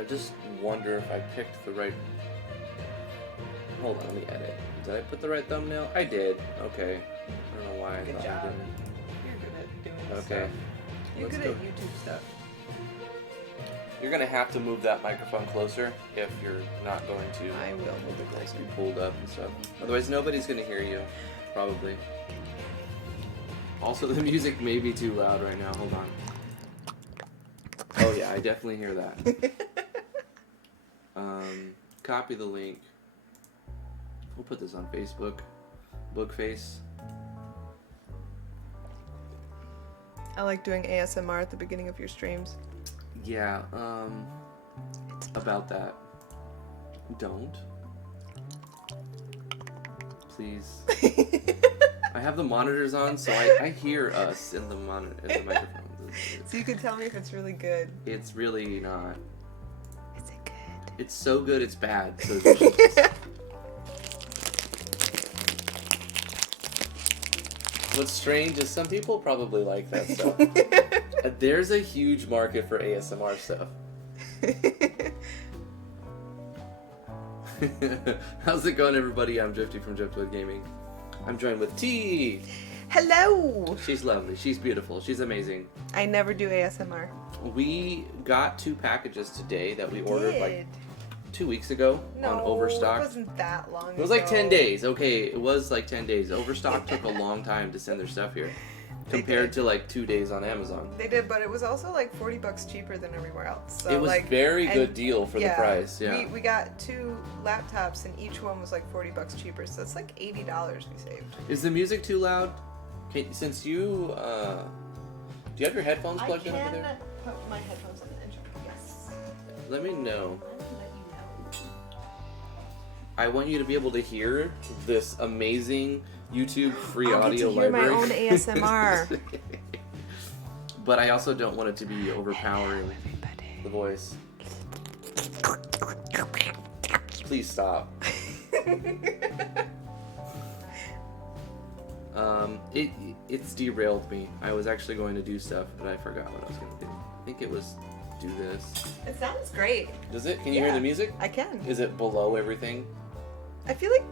I just wonder if I picked the right... Hold on, let me edit. Did I put the right thumbnail? I did. Okay. I don't know why I Good thought job. I didn't. You're good at doing this Okay. stuff. You're Let's good go. at YouTube stuff. You're gonna have to move that microphone closer if you're not going to I will move it closer. be pulled up and stuff. Otherwise, nobody's gonna hear you, probably. Also, the music may be too loud right now. Hold on. Oh yeah, I definitely hear that. Copy the link. We'll put this on Facebook. Bookface. I like doing ASMR at the beginning of your streams. Yeah, about that. Don't. Please. I have the monitors on, so I hear us in the microphone. So you can tell me if it's really good. It's really not. Is it good? It's so good, it's bad. So you should just... What's strange is some people probably like that stuff. There's a huge market for ASMR stuff. How's it going, everybody? I'm Drifty from Driftwood Gaming. I'm joined with T. Hello! She's lovely. She's beautiful. She's amazing. I never do ASMR. We got 2 packages today that we ordered like Did. 2 weeks ago No, on Overstock. it wasn't that long It was like ago. 10 days. Okay, it was like 10 days. Overstock took a long time to send their stuff here. Compared to like 2 days on Amazon. They did, but it was also like $40 cheaper than everywhere else. So It was like, very and- good deal for the price. Yeah. We got 2 laptops and each one was like $40 cheaper, so it's like $80 we saved. Is the music too loud? Since you, do you have your headphones plugged in over there? put my headphones on the intro. Yes. Let me know. I'll let you know. I want you to be able to hear this amazing YouTube free I'll get audio to hear my library. own ASMR. But I also don't want it to be overpowering the voice. Please stop. It's derailed me. I was actually going to do stuff, but I forgot what I was going to do. I think it was do this. It sounds great. Does it? Can you hear Yeah. the music? I can. Is it below everything? I feel like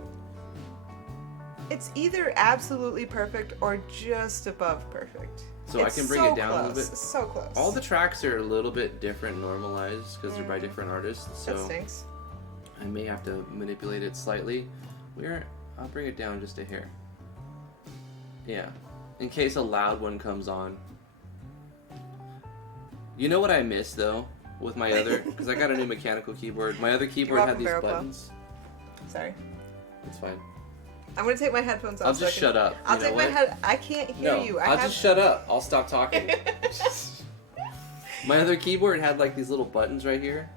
it's either absolutely perfect or just above perfect. So It's I can bring so it down a little close. bit. So close. All the tracks are a little bit different normalized because they're by different artists, That so stinks. I may have to manipulate it slightly. I'll bring it down just a hair. Yeah, in case a loud one comes on. You know what I miss though with my other, because I got a new mechanical keyboard. My other keyboard had welcome, these Barrel Claw. buttons. Sorry. It's fine. I'm gonna take my headphones off. I'll so I just can- shut up. I'll You take know my what? head. I can't hear No, you. I'll just shut up. I'll stop talking. My other keyboard had like these little buttons right here.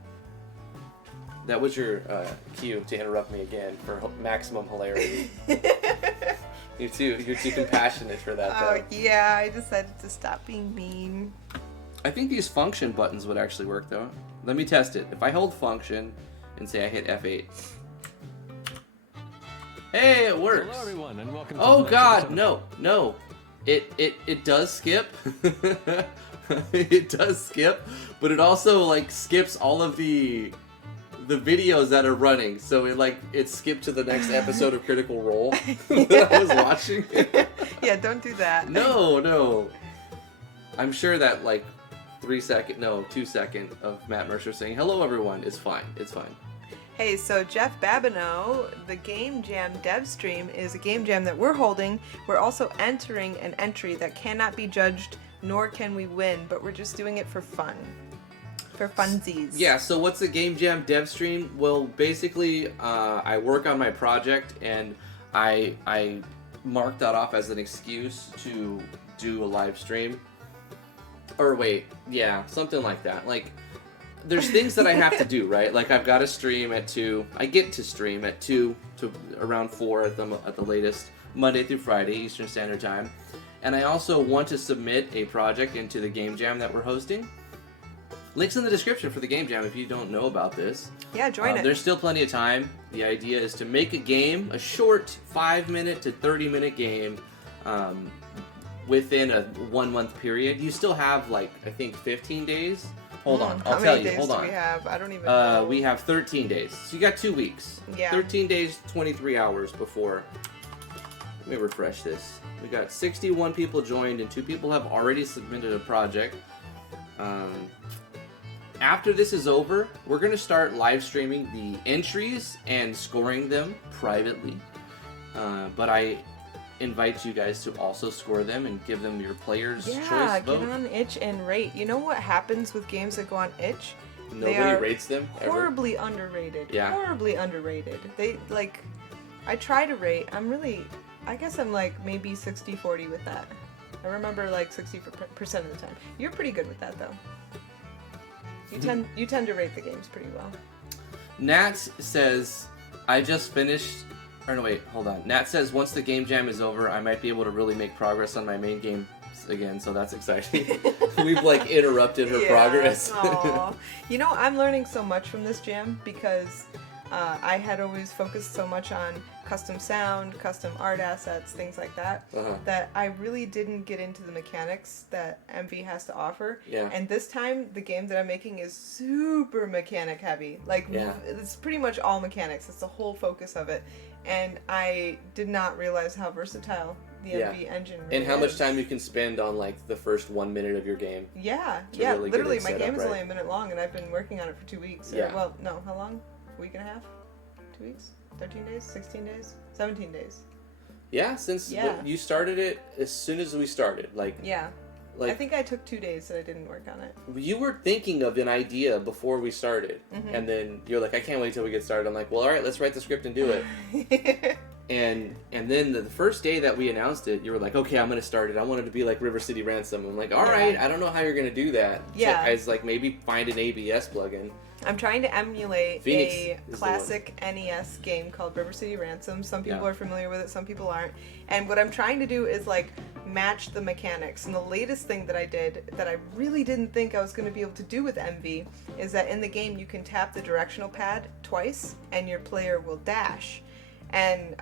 That was your cue to interrupt me again for maximum hilarity. You're too compassionate for that Oh though. yeah, I decided to stop being mean. I think these function buttons would actually work though. Let me test it. If I hold function and say I hit F8. Hey, it works. Hello, everyone, and welcome to Oh the next God, episode. no. It does skip. It does skip, but it also like skips all of the videos that are running. So it skipped to the next episode of Critical Role that I was watching. Yeah, don't do that. No. I'm sure that like 2 second of Matt Mercer saying hello everyone is fine. It's fine. Hey, so Jeff Babineau, the Game Jam dev stream is a game jam that we're holding. We're also entering an entry that cannot be judged, nor can we win, but we're just doing it for fun. For funsies. Yeah, so what's the Game Jam dev stream? Well, basically, I work on my project and I mark that off as an excuse to do a live stream. Or wait, yeah, something like that. Like, there's things that I have to do, right? Like, I've got to stream at 2. I get to stream at 2 to around 4 at the latest, Monday through Friday, Eastern Standard Time. And I also want to submit a project into the Game Jam that we're hosting. Links in the description for the Game Jam if you don't know about this. Yeah, join it. There's still plenty of time. The idea is to make a game, a short 5-minute to 30-minute game, within a 1 month period. You still have like I think 15 days Hold on, I'll How tell many you. days Hold do on. we have? I don't even know. We have 13 days. So you got 2 weeks. Yeah. 13 days, 23 hours before. Let me refresh this. We got 61 people joined, and 2 people have already submitted a project. After this is over, we're going to start live streaming the entries and scoring them privately. But I invite you guys to also score them and give them your player's choice Get vote. on itch and rate. You know what happens with games that go on itch? Nobody are rates them ever. Horribly underrated. Yeah. Horribly underrated. They, like, I try to rate. I guess I'm like maybe 60-40 with that. I remember like 60% of the time. You're pretty good with that though. You tend to rate the games pretty well. Nat says, I just finished. Or no, wait, hold on. Nat says, once the game jam is over, I might be able to really make progress on my main game again, so that's exciting. We've like interrupted her progress. Aw. You know, I'm learning so much from this jam because I had always focused so much on custom sound, custom art assets, things like that, that I really didn't get into the mechanics that MV has to offer. Yeah. And this time, the game that I'm making is super mechanic heavy. Like, it's pretty much all mechanics. It's the whole focus of it. And I did not realize how versatile the MV engine really and how much is. time you can spend on like the first 1 minute of your game. Yeah, to really get literally, it my set game up is right. only a minute long, and I've been working on it for 2 weeks. Yeah. Well, no, how long? A week and a half? 2 weeks? 13 days? 16 days? 17 days. Yeah, since you started it as soon as we started. Like, Yeah. like I think I took 2 days that I didn't work on it. you were thinking of an idea before we started, and then you're like, I can't wait till we get started. I'm like, well, all right, let's write the script and do it. And then the first day that we announced it, you were like, okay, I'm gonna start it. I want it to be like River City Ransom. I'm like, all right, I don't know how you're gonna do that. Yeah. As like maybe find an ABS plugin. I'm trying to emulate Phoenix a is the classic NES game called River City Ransom. Some people Yeah. are familiar with it, some people aren't. And what I'm trying to do is like match the mechanics. And the latest thing that I did that I really didn't think I was going to be able to do with MV is that in the game you can tap the directional pad twice and your player will dash. And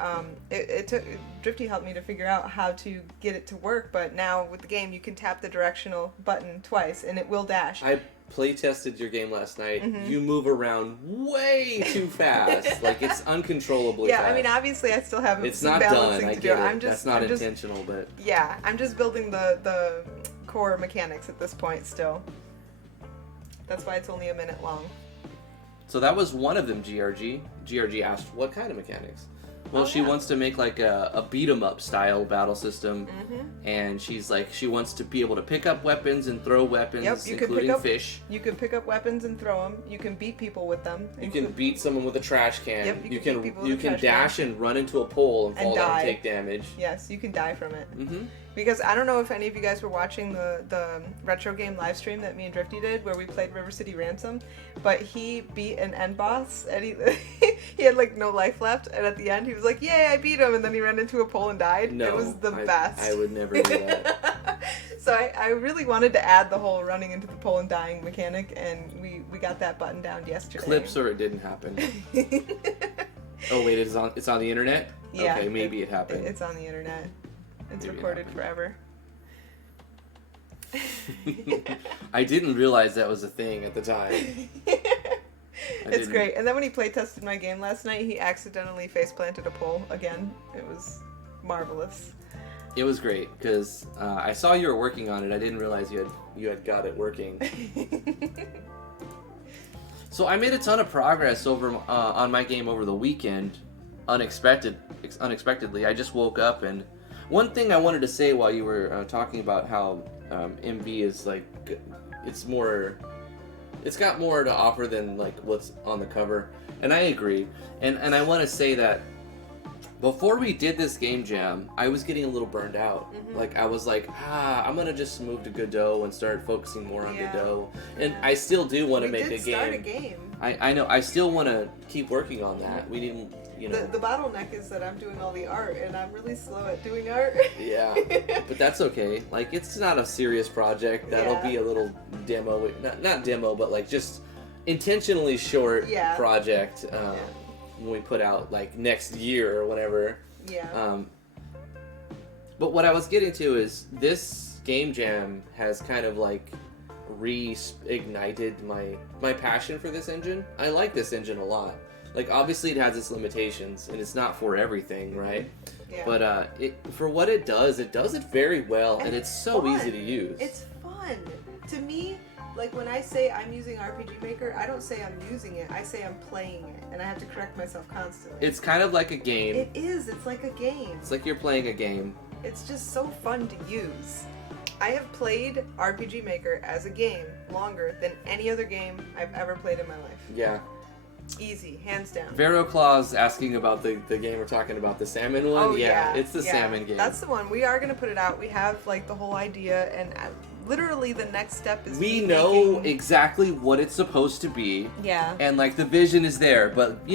it took Drifty helped me to figure out how to get it to work, but now with the game you can tap the directional button twice and it will dash. I play tested your game last night. You move around way too fast. Like it's uncontrollably fast. I mean obviously I still have it's some not balancing done. I to get do. it. That's not intentional, but Yeah, I'm just building the core mechanics at this point still. That's why it's only a minute long. so that was one of them. GRG asked what kind of mechanics. Well, she wants to make like a beat 'em up style battle system, and she's like she wants to be able to pick up weapons and throw weapons, You can including pick up fish. You can pick up weapons and throw them. You can beat people with them. You can beat someone with a trash can. Yep, you you can can beat people with you a can trash dash and run into a pole and fall down die. and take damage. Yes, you can die from it. Mm-hmm. Because I don't know if any of you guys were watching the retro game live stream that me and Drifty did where we played River City Ransom, but he beat an end boss and he he had like no life left, and at the end he was like, "Yay, I beat him!" and then he ran into a pole and died. No, it was the best. I would never do that. So I really wanted to add the whole running into the pole and dying mechanic, and we got that button down yesterday. Clips or it didn't happen. Oh wait, it's on the internet. Yeah, okay, maybe it happened. It's on the internet. It's Maybe it recorded happened. forever. I didn't realize that was a thing at the time. It's didn't. great. And then when he play tested my game last night, he accidentally face planted a pole again. It was marvelous. It was great because I saw you were working on it. I didn't realize you had got it working. So I made a ton of progress over on my game over the weekend, unexpectedly. I just woke up, and one thing I wanted to say while you were talking about how MV is like it's got more to offer than like what's on the cover, and I agree. And I want to say that before we did this game jam, I was getting a little burned out. Like I was like, I'm gonna just move to Godot and start focusing more on Godot. And I still do want to make a game. Start a game. I know. I still want to keep working on that. We didn't, The bottleneck is that I'm doing all the art, and I'm really slow at doing art. Yeah, but that's okay. Like it's not a serious project. That'll be a little demo. Not demo, but like just intentionally short project. When we put out like next year or whatever. Yeah. But what I was getting to is this game jam has kind of like reignited my passion for this engine. I like this engine a lot. Like, obviously it has its limitations, and it's not for everything, right? Yeah. But for what it does it very well, and it's so fun. easy to use. It's fun. To me, like when I say I'm using RPG Maker, I don't say I'm using it. I say I'm playing it, and I have to correct myself constantly. It's kind of like a game. It is. It's like a game. It's like you're playing a game. It's just so fun to use. I have played RPG Maker as a game longer than any other game I've ever played in my life. Yeah. Easy, hands down. Vero Claus asking about the game we're talking about, the salmon one. Oh yeah, it's the salmon game. That's the one. We are gonna put it out. We have like the whole idea, and literally the next step is we me know making... exactly what it's supposed to be. Yeah. And like the vision is there, but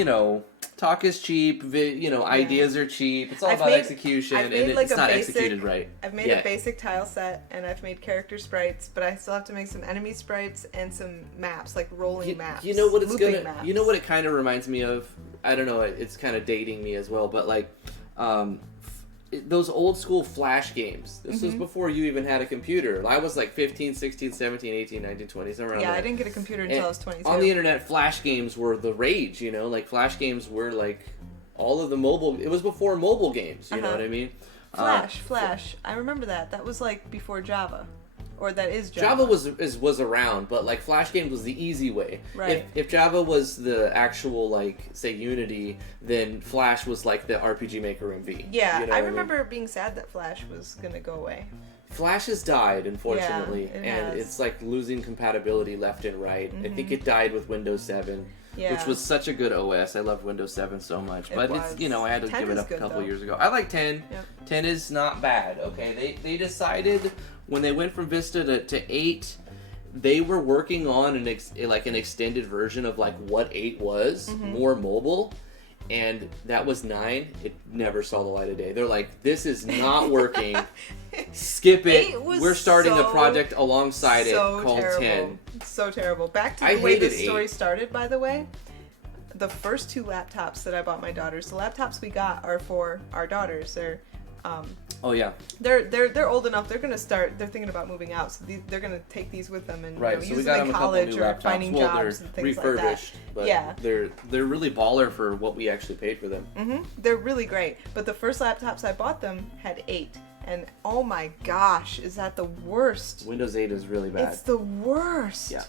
talk is cheap. Ideas are cheap. It's all about execution, and it's not executed right. I've made a basic tile set, and I've made character sprites, but I still have to make some enemy sprites and some maps, like rolling maps. You know what it's maps. You know what it kind of reminds me of? I don't know. It's kind of dating me as well, but like, those old school Flash games. This was before you even had a computer. I was like 15, 16, 17, 18, 19, 20, somewhere around there. Yeah, I didn't get a computer until I was 22. On the internet, Flash games were the rage, Like, Flash games were like all of the mobile... It was before mobile games, you know what I mean? Flash. I remember that. That was like before Java. Or that is Java Java. was around, but like Flash games was the easy way. Right. If Java was the actual, like, say Unity, then Flash was like the RPG Maker MV. Yeah, I remember being sad that Flash was gonna go away. Flash has died, unfortunately, yeah, it's like losing compatibility left and right. I think it died with Windows 7. Yeah. Which was such a good OS. I loved Windows 7 so much. But it's, I had to give it up a couple years ago. I like 10. Yep. 10 is not bad, okay? They decided when they went from Vista to 8, they were working on an extended version of like what 8 was, more mobile. And that was 9. It never saw the light of day. They're like, this is not working. Skip it. We're starting a project alongside it called terrible. 10. So terrible. Back to the way this story started, by the way. The first 2 laptops that I bought my daughters, the laptops we got are for our daughters. They're oh yeah. They're old enough. They're thinking about moving out, so they're gonna take these with them and use them in college or finding jobs and things like that. Refurbished, but they're really baller for what we actually paid for them. They're really great. But the first laptops I bought them had 8, and oh my gosh, is that the worst? Windows 8 is really bad. It's the worst. Yeah.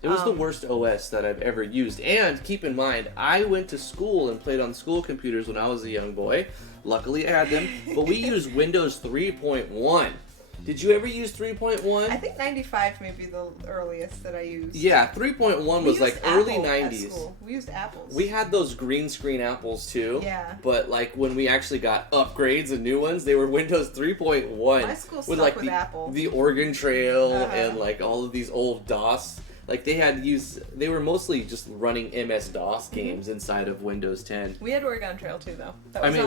It was the worst OS that I've ever used. And keep in mind, I went to school and played on school computers when I was a young boy. Luckily, I had them. But we used Windows 3.1. Did you ever use 3.1? I think 95 may be the earliest that I used. Yeah, 3.1 was like early 90s. We used Apples. We had those green screen Apples too. Yeah. But like when we actually got upgrades and new ones, they were Windows 3.1. My school with stuck like with Apple. the Oregon Trail and like all of these old DOS. Like they were mostly just running MS-DOS games inside of Windows 10. We had Oregon Trail too, though.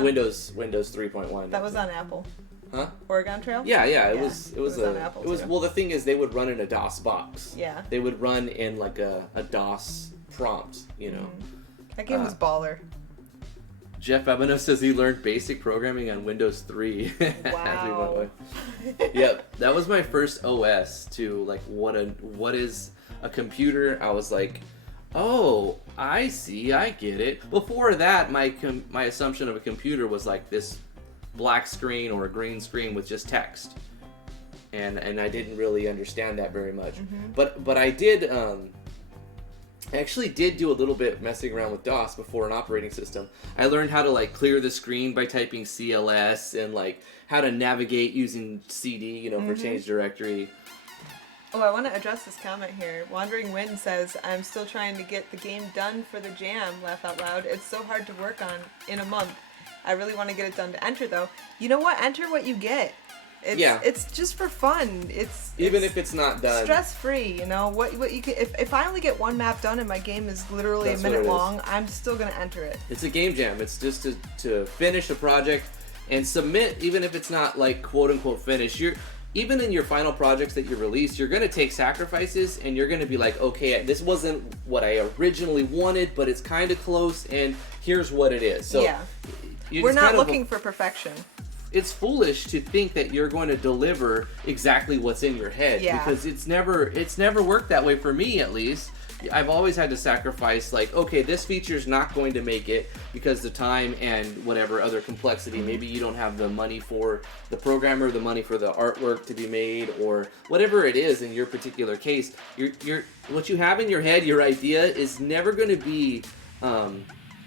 Windows 3.1. That was on Apple. Huh? Oregon Trail? Yeah. It was on Apple too. Well, the thing is, they would run in a DOS box. Yeah. They would run in like a DOS prompt, That game was baller. Jeff Babineau says he learned basic programming on Windows 3. Wow. Yep, that was my first OS too. Like, what is a computer? I was like, oh, I see, I get it. Before that, my assumption of a computer was like this black screen or a green screen with just text, and I didn't really understand that very much. But I did. I actually did do a little bit messing around with DOS before an operating system. I learned how to like clear the screen by typing CLS and like how to navigate using CD, for change directory. Oh, I want to address this comment here. Wandering Wind says, I'm still trying to get the game done for the jam, laugh out loud. It's so hard to work on in a month. I really want to get it done to Enter, though. You know what? Enter what you get. It's just for fun. Even if it's not done. Stress-free, what you can, if I only get one map done and my game is literally a minute long, I'm still going to enter it. It's a game jam. It's just to finish a project and submit, even if it's not like quote-unquote finished. Even in your final projects that you release, you're going to take sacrifices and you're going to be like, okay, this wasn't what I originally wanted, but it's kind of close, and here's what it is. So we're not looking for perfection. it's foolish to think that you're going to deliver exactly what's in your head, Yeah. because it's never worked that way for me, at least. I've always had to sacrifice, like, okay, this feature's not going to make it because the time and whatever other complexity. Maybe you don't have the money for the programmer, the money for the artwork to be made, or whatever it is in your particular case. You're what you have in your head, your idea, is never going to be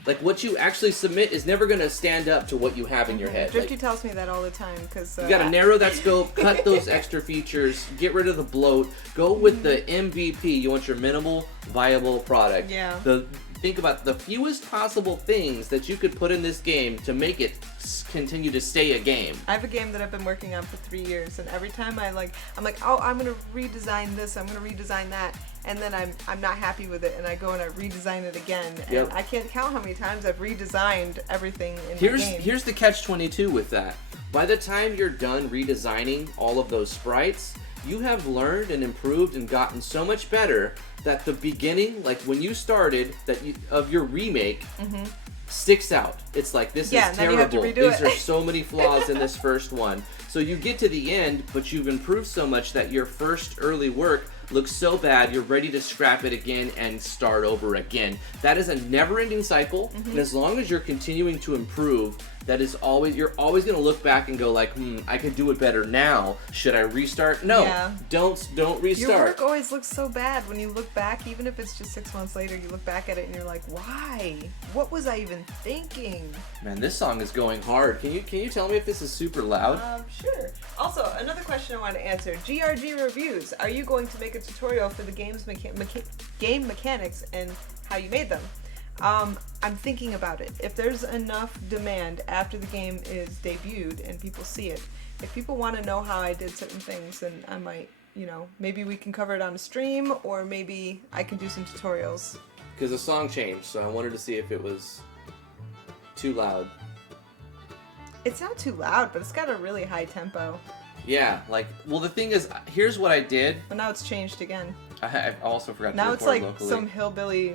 like what you actually submit is never going to stand up to what you have in your head. Drifty Like, tells me that all the time because you got to narrow that scope, cut those extra features, get rid of the bloat, go with the MVP. You want your minimal viable product. Yeah. Think about the fewest possible things that you could put in this game to make it continue to stay a game. I have a game that I've been working on for 3 years, and every time I'm like, oh, I'm gonna redesign this, I'm gonna redesign that, and then I'm not happy with it, and I go and I redesign it again, and Yep. I can't count how many times I've redesigned everything in the game. Here's the catch-22 with that. By the time you're done redesigning all of those sprites, you have learned and improved and gotten so much better that the beginning, like when you started, of your remake, sticks out. It's like, this Yeah, is and then you have terrible. to redo These it. are so many flaws in this first one. So you get to the end, but you've improved so much that your first early work looks so bad, you're ready to scrap it again and start over again. That is a never-ending cycle, and as long as you're continuing to improve, you're always going to look back and go like, I could do it better now. Should I restart? No, Yeah. don't restart. Your work always looks so bad when you look back, even if it's just 6 months later, you look back at it and you're like, why? What was I even thinking? Man, this song is going hard. Can you tell me if this is super loud? Sure. Also, another question I want to answer. GRG Reviews. Are you going to make a tutorial for the game's game mechanics and how you made them? I'm thinking about it. If there's enough demand after the game is debuted and people see it, if people want to know how I did certain things, then I might, maybe we can cover it on a stream, or maybe I can do some tutorials. Because the song changed, so I wanted to see if it was too loud. It's not too loud, but it's got a really high tempo. Yeah, the thing is, here's what I did. But now it's changed again. I also forgot to Now record it's like locally. some hillbilly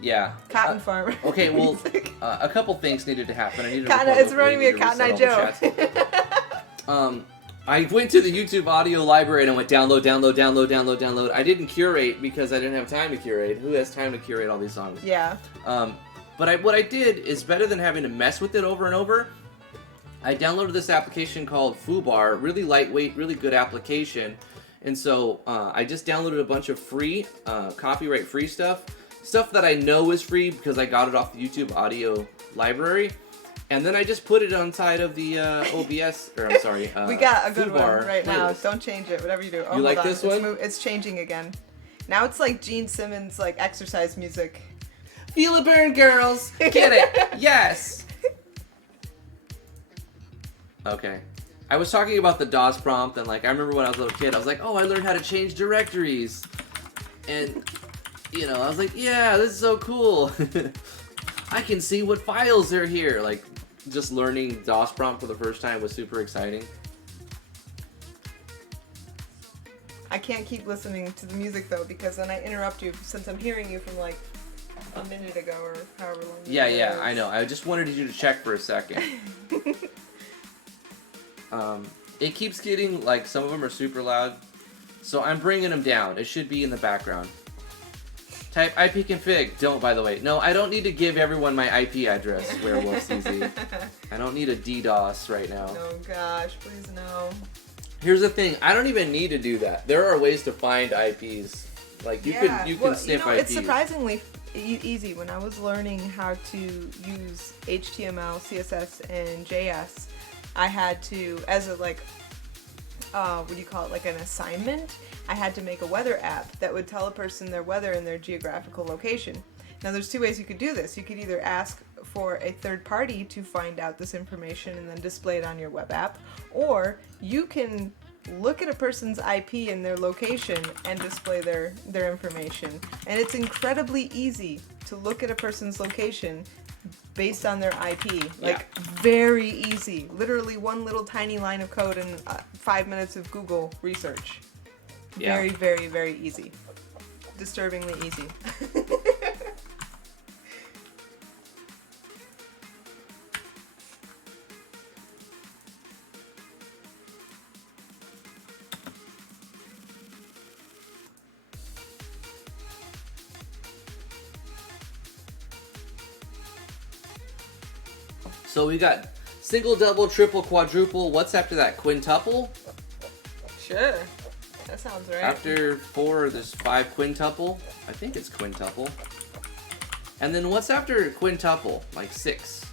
Yeah. cotton farmer. Okay, well, music. a couple things needed to happen. I needed to Cotton, record it's locally, reminding me of needed to Cotton Eye reset Joe. all the chats. I went to the YouTube audio library and I went download. I didn't curate because I didn't have time to curate. Who has time to curate all these songs? Yeah. But what I did is better than having to mess with it over and over. I downloaded this application called Foobar, really lightweight, really good application. And so I just downloaded a bunch of free, copyright-free stuff that I know is free because I got it off the YouTube audio library. And then I just put it inside of the OBS, or I'm sorry, We got a good Foobar one right now. playlist. Don't change it, whatever you do. Oh, You like hold on. this one? It's changing again. Now it's like Gene Simmons, like exercise music. Feel it burn, girls! Get it! Yes! Okay. I was talking about the DOS prompt, and I remember when I was a little kid, I was like, oh, I learned how to change directories. And, I was like, yeah, this is so cool. I can see what files are here. Just learning DOS prompt for the first time was super exciting. I can't keep listening to the music though, because then I interrupt you since I'm hearing you from a minute ago or however long. Yeah, I know. I just wanted you to check for a second. It keeps getting, some of them are super loud, so I'm bringing them down. It should be in the background. Type ipconfig. Don't, by the way. No, I don't need to give everyone my IP address, Werewolf CZ. I don't need a DDoS right now. Oh gosh, please no. Here's the thing. I don't even need to do that. There are ways to find IPs. You can sniff IPs. It's surprisingly easy. When I was learning how to use HTML, CSS, and JS, I had to, as a what do you call it, an assignment, I had to make a weather app that would tell a person their weather and their geographical location. Now there's two ways you could do this. You could either ask for a third party to find out this information and then display it on your web app, or you can look at a person's IP and their location and display their information. And it's incredibly easy to look at a person's location based on their IP. Very easy. Literally one little tiny line of code and 5 minutes of Google research. Yeah. Very, very, very easy. Disturbingly easy. So we got single, double, triple, quadruple. What's after that? Quintuple? Sure. That sounds right. After 4, there's 5 quintuple. I think it's quintuple. And then what's after quintuple? Like 6.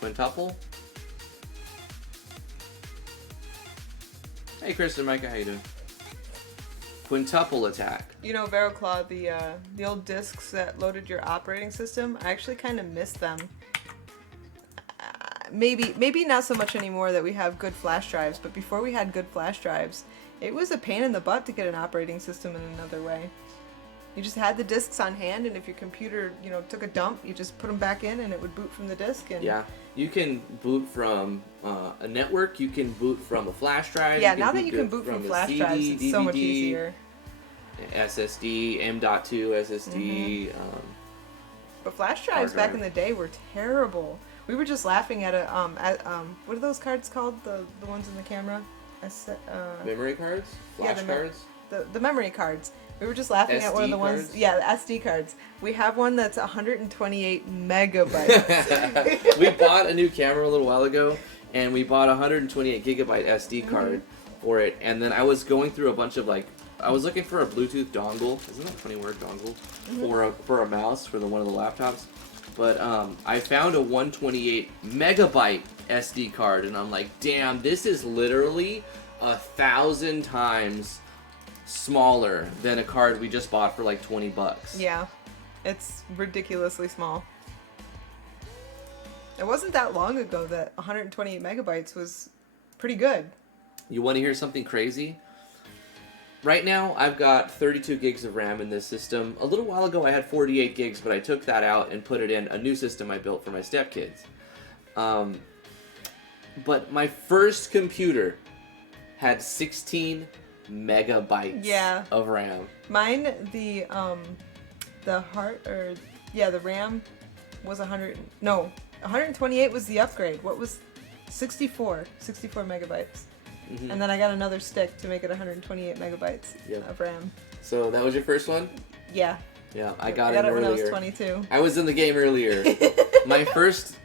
Quintuple? Hey, Chris and Micah, how you doing? Quintuple attack. You know, VeroClaw, the old discs that loaded your operating system, I actually kind of miss them. Maybe not so much anymore that we have good flash drives, but before we had good flash drives, it was a pain in the butt to get an operating system in another way. You just had the discs on hand, and if your computer, took a dump, you just put them back in, and it would boot from the disk. And yeah, you can boot from a network. You can boot from a flash drive. Yeah, now that you can boot from flash drives, it's so much easier. SSD, M.2 SSD. But flash drives back in the day were terrible. We were just laughing at what are those cards called? The ones in the camera? Memory cards? Flash cards? The memory cards. We were just laughing at one of the ones. Cards? Yeah, the SD cards. We have one that's 128 megabytes. We bought a new camera a little while ago, and we bought a 128 gigabyte SD card for it. And then I was going through a bunch of I was looking for a Bluetooth dongle. Isn't that a funny word, dongle? For a mouse for one of the laptops. But I found a 128 megabyte SD card, and I'm like, damn, this is literally 1,000 times smaller than a card we just bought for like $20. Yeah, it's ridiculously small. It wasn't that long ago that 128 megabytes was pretty good. You want to hear something crazy? Right now, I've got 32 gigs of RAM in this system. A little while ago, I had 48 gigs, but I took that out and put it in a new system I built for my stepkids. But my first computer had 16 megabytes of RAM. Mine, the RAM was 128 was the upgrade. What was 64 megabytes. And then I got another stick to make it 128 megabytes of RAM. So that was your first one? Yeah. Yeah, I got it earlier. When I was 22. I was in the game earlier. My first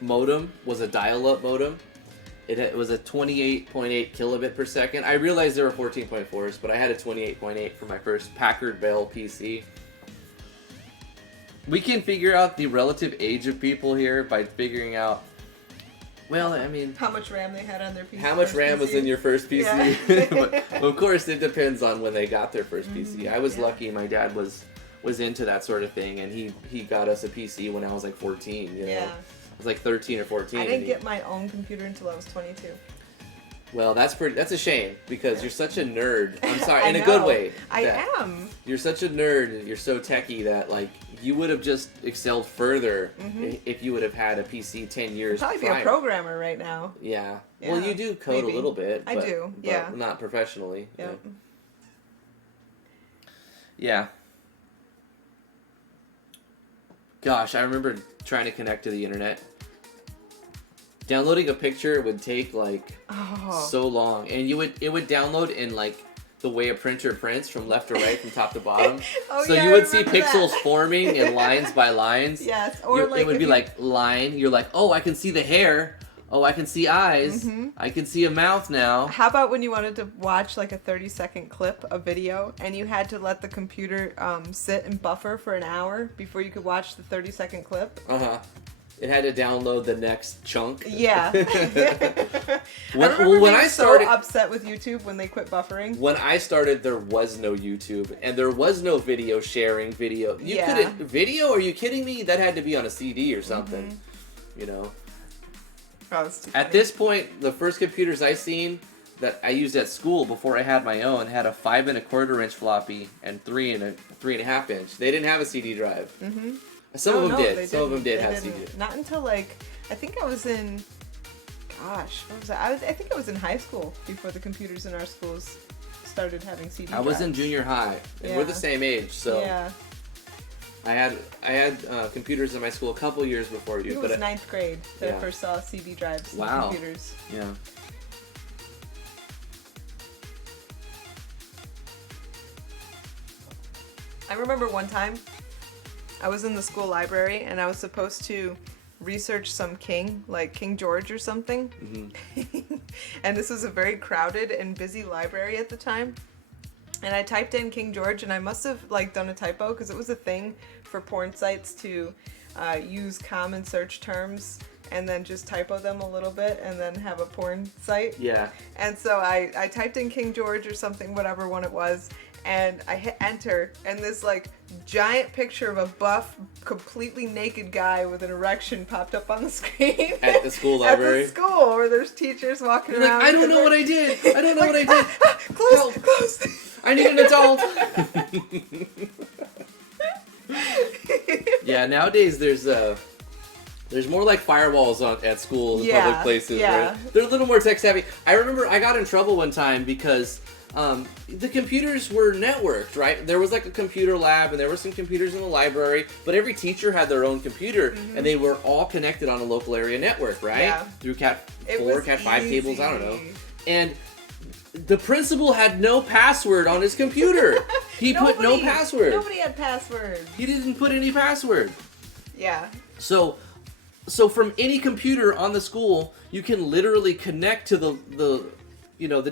modem was a dial-up modem. It was a 28.8 kilobit per second. I realized there were 14.4s, but I had a 28.8 for my first Packard Bell PC. We can figure out the relative age of people here by figuring out, well, I mean, how much RAM they had on their PC. How much RAM was in your first PC? Yeah. But of course, it depends on when they got their first PC. I was lucky; my dad was into that sort of thing, and he got us a PC when I was like 14. You know, I was like 13 or 14. I didn't get my own computer until I was 22. Well, that's a shame because you're such a nerd. I'm sorry, in a good way. I am. You're such a nerd, and you're so techie that you would have just excelled further if you would have had a PC 10 years I'd probably be a programmer right now. Yeah. Well, you do code a little bit. I do, but not professionally. Yep. Yeah. Gosh, I remember trying to connect to the internet. Downloading a picture would take so long, and it would download in the way a printer prints from left to right, from top to bottom. You would see pixels forming and lines by lines. Yes, or it would be line. You're like, oh, I can see the hair. Oh, I can see eyes. I can see a mouth now. How about when you wanted to watch a 30-second clip of video and you had to let the computer sit and buffer for an hour before you could watch the 30-second clip? It had to download the next chunk. Yeah. When I started, so upset with YouTube when they quit buffering. When I started, there was no YouTube and there was no video sharing. You couldn't video. Are you kidding me? That had to be on a CD or something. You know. Oh, that's too funny. At this point, the first computers I seen that I used at school before I had my own had a 5 1/4 inch floppy and 3 3.5 inch. They didn't have a CD drive. Some of them did. Some of them did have CD. Not until I think I was in. Gosh, what was that? I think I was in high school before the computers in our schools started having CD drives. I was in junior high, and we're the same age, so. Yeah. I had computers in my school a couple years before you. It was 9th grade that I first saw CD drives in computers. Yeah. I remember one time I was in the school library and I was supposed to research some king, like King George or something. Mm-hmm. And this was a very crowded and busy library at the time. And I typed in King George, and I must have like done a typo because it was a thing for porn sites to use common search terms and then just typo them a little bit and then have a porn site. Yeah. And so I typed in King George or something, whatever one it was, and I hit enter, and this like giant picture of a buff, completely naked guy with an erection popped up on the screen. At the school library? At the school, where there's teachers walking You're around. like, I don't know what I did. I don't know what I did. Close, Help. close. I need an adult. Yeah, nowadays there's more like firewalls at schools and public places, right? They're a little more tech savvy. I remember I got in trouble one time because the computers were networked, right? There was like a computer lab and there were some computers in the library, but every teacher had their own computer and they were all connected on a local area network, right? Yeah. Through Cat 4, Cat 5 cables, I don't know. Easy. And the principal had no password on his computer. He put no password. Nobody had passwords. He didn't put any password. Yeah. So from any computer on the school, you can literally connect to the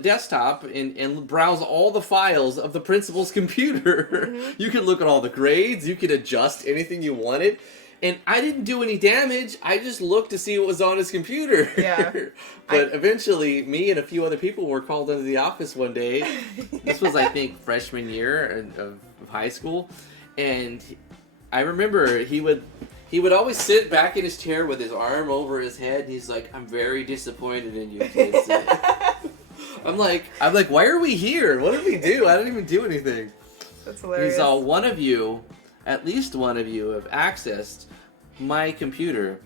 desktop and browse all the files of the principal's computer. Mm-hmm. You can look at all the grades. You can adjust anything you wanted. And I didn't do any damage. I just looked to see what was on his computer. Yeah. But eventually, me and a few other people were called into the office one day. This was, I think, freshman year of high school. And I remember he would always sit back in his chair with his arm over his head. And he's like, I'm very disappointed in you, kids. I'm like, why are we here? What did we do? I didn't even do anything. That's hilarious. He's all, at least one of you have accessed my computer.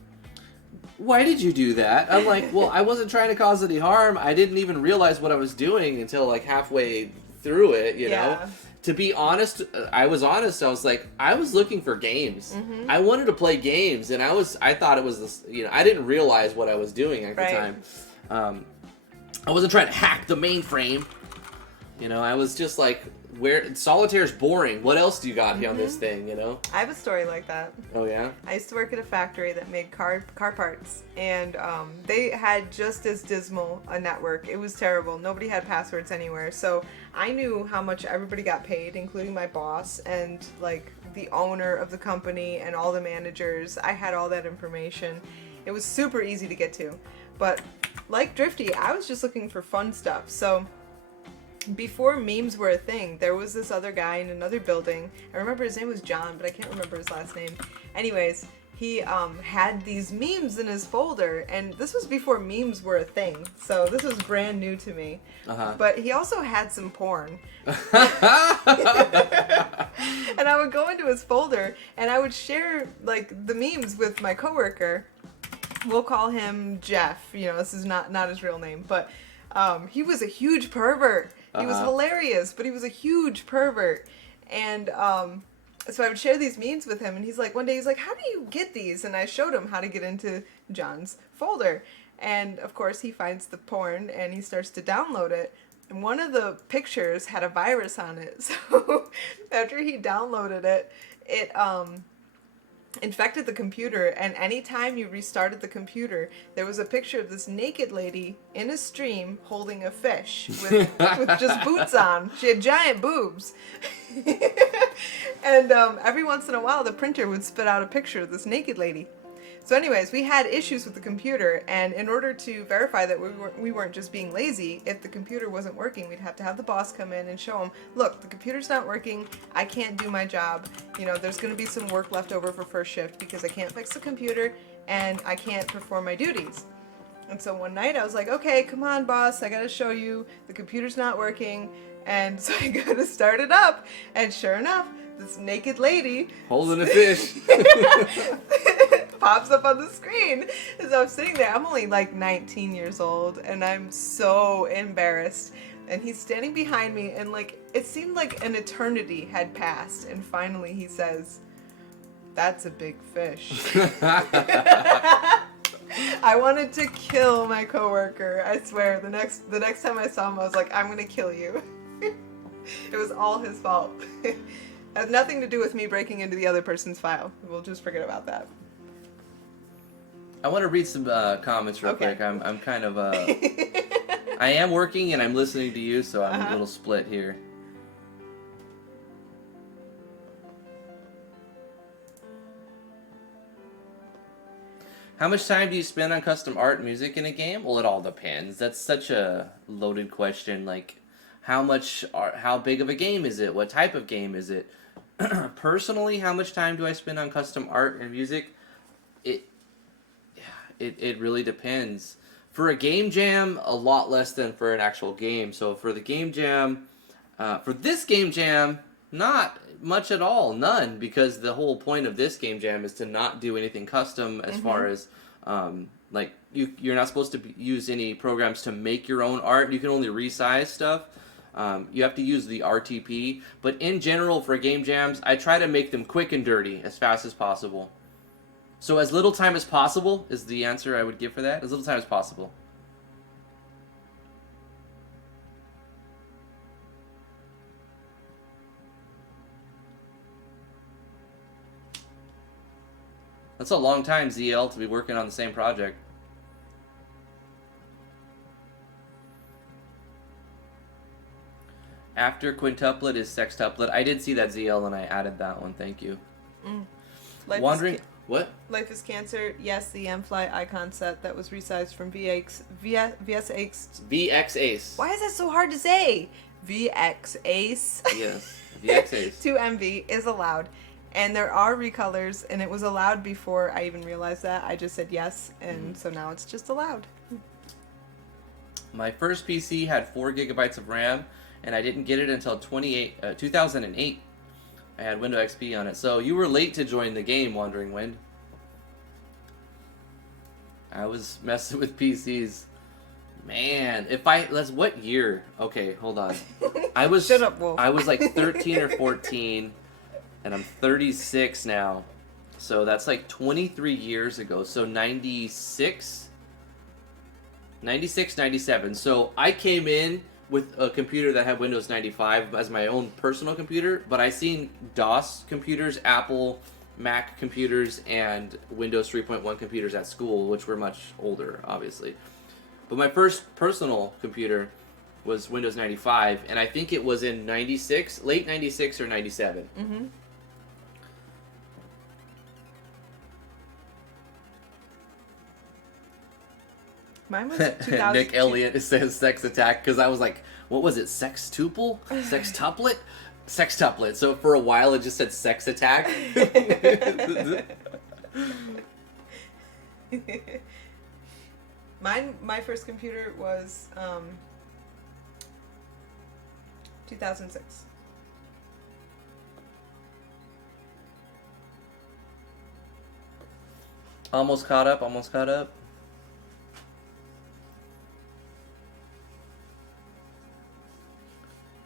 Why did you do that? I'm like, well, I wasn't trying to cause any harm. I didn't even realize what I was doing until like halfway through it, you know? To be honest, I was honest. I was like, I was looking for games. Mm-hmm. I wanted to play games, and I thought it was this, I didn't realize what I was doing at the time. I wasn't trying to hack the mainframe. I was just like, solitaire's boring. What else do you got here on this thing, I have a story like that. Oh, yeah? I used to work at a factory that made car parts, and they had just as dismal a network. It was terrible. Nobody had passwords anywhere. So I knew how much everybody got paid, including my boss and like the owner of the company and all the managers. I had all that information. It was super easy to get to. But like Drifty, I was just looking for fun stuff. So before memes were a thing, there was this other guy in another building. I remember his name was John, but I can't remember his last name. Anyways, he had these memes in his folder, and this was before memes were a thing, so this was brand new to me. But he also had some porn. And I would go into his folder, and I would share like the memes with my coworker. We'll call him Jeff. This is not his real name, but he was a huge pervert. He was hilarious, but he was a huge pervert. And so I would share these memes with him, and one day he's like, how do you get these? And I showed him how to get into John's folder. And of course he finds the porn and he starts to download it. And one of the pictures had a virus on it. So after he downloaded it, it infected the computer, and anytime you restarted the computer, there was a picture of this naked lady in a stream holding a fish with just boots on. She had giant boobs. And every once in a while, the printer would spit out a picture of this naked lady. So anyways, we had issues with the computer, and in order to verify that we weren't just being lazy, if the computer wasn't working, we'd have to have the boss come in and show him, look, the computer's not working, I can't do my job, there's going to be some work left over for first shift because I can't fix the computer and I can't perform my duties. And so one night I was like, okay, come on, boss, I gotta show you, the computer's not working. And so I go to start it up, and sure enough, this naked lady holding a fish pops up on the screen. As I'm sitting there, I'm only like 19 years old, and I'm so embarrassed. And he's standing behind me, and like it seemed like an eternity had passed. And finally, he says, "That's a big fish." I wanted to kill my coworker. I swear. The next time I saw him, I was like, "I'm gonna kill you." It was all his fault. It had nothing to do with me breaking into the other person's file. We'll just forget about that. I want to read some comments real Okay. quick. I'm kind of I am working and I'm listening to you, so I'm a little split here. How much time do you spend on custom art and music in a game? Well, it all depends. That's such a loaded question. Like, how much art, how big of a game is it? What type of game is it? Personally, how much time do I spend on custom art and music? It, it really depends. For a game jam, a lot less than for an actual game. So for the game jam, for this game jam, not much at all, none, because the whole point of this game jam is to not do anything custom as far as like you're not supposed to use any programs to make your own art. You can only resize stuff. You have to use the RTP, but in general for game jams, I try to make them quick and dirty as fast as possible. So as little time as possible is the answer I would give for that. As little time as possible. That's a long time, ZL, to be working on the same project. After quintuplet is sextuplet. I did see that, ZL, and I added that one. Thank you. Wandering... What? Life is Cancer. Yes, the M-Fly icon set that was resized from VX Ace. Why is that so hard to say? VX Ace. Yes, VX Ace. to MV is allowed. And there are recolors, and it was allowed before I even realized that. I just said yes, and so now it's just allowed. My first PC had 4 gigabytes of RAM, and I didn't get it until 2008. I had Windows XP on it. So you were late to join the game, Wandering Wind. I was messing with PCs. Man, what year? Okay, hold on. I was Shut up, Wolf. I was like 13 or 14, and I'm 36 now. So that's like 23 years ago. So 96, 97. So I came in with a computer that had Windows 95 as my own personal computer, but I seen DOS computers, Apple, Mac computers, and Windows 3.1 computers at school, which were much older, obviously. But my first personal computer was Windows 95, and I think it was in 96, late 96 or 97. Mm-hmm. Mine was 2000. Nick Elliott says sex attack, because I was like, what was it, sextuple? Sextuplet? Sextuplet. So for a while it just said sex attack. My first computer was 2006. Almost caught up.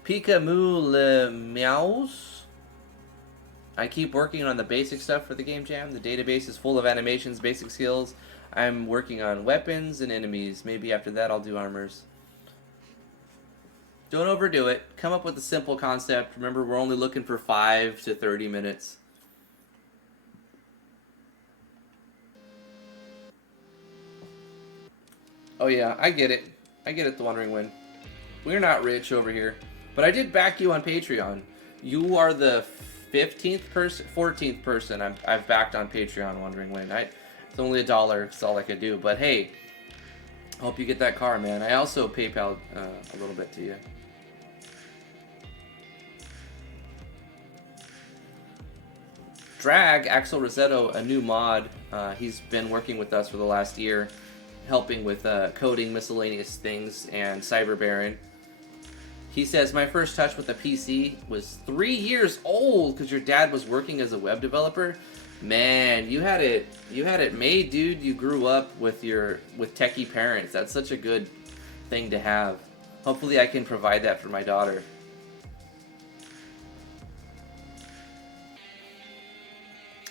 Pika Moo Le Meows. I keep working on the basic stuff for the game jam. The database is full of animations, basic skills. I'm working on weapons and enemies. Maybe after that I'll do armors. Don't overdo it. Come up with a simple concept. Remember, we're only looking for 5 to 30 minutes. Oh yeah, I get it. The Wandering Wind. We're not rich over here. But I did back you on Patreon. You are the 14th person I've backed on Patreon, Wandering Wind. It's only $1. It's all I could do. But hey, hope you get that car, man. I also PayPal'd a little bit to you. Drag, Axel Rosetto, a new mod. He's been working with us for the last year, helping with coding miscellaneous things and Cyber Baron. He says, my first touch with a PC was 3 years old because your dad was working as a web developer. Man, you had it made, dude. You grew up with techie parents. That's such a good thing to have. Hopefully I can provide that for my daughter.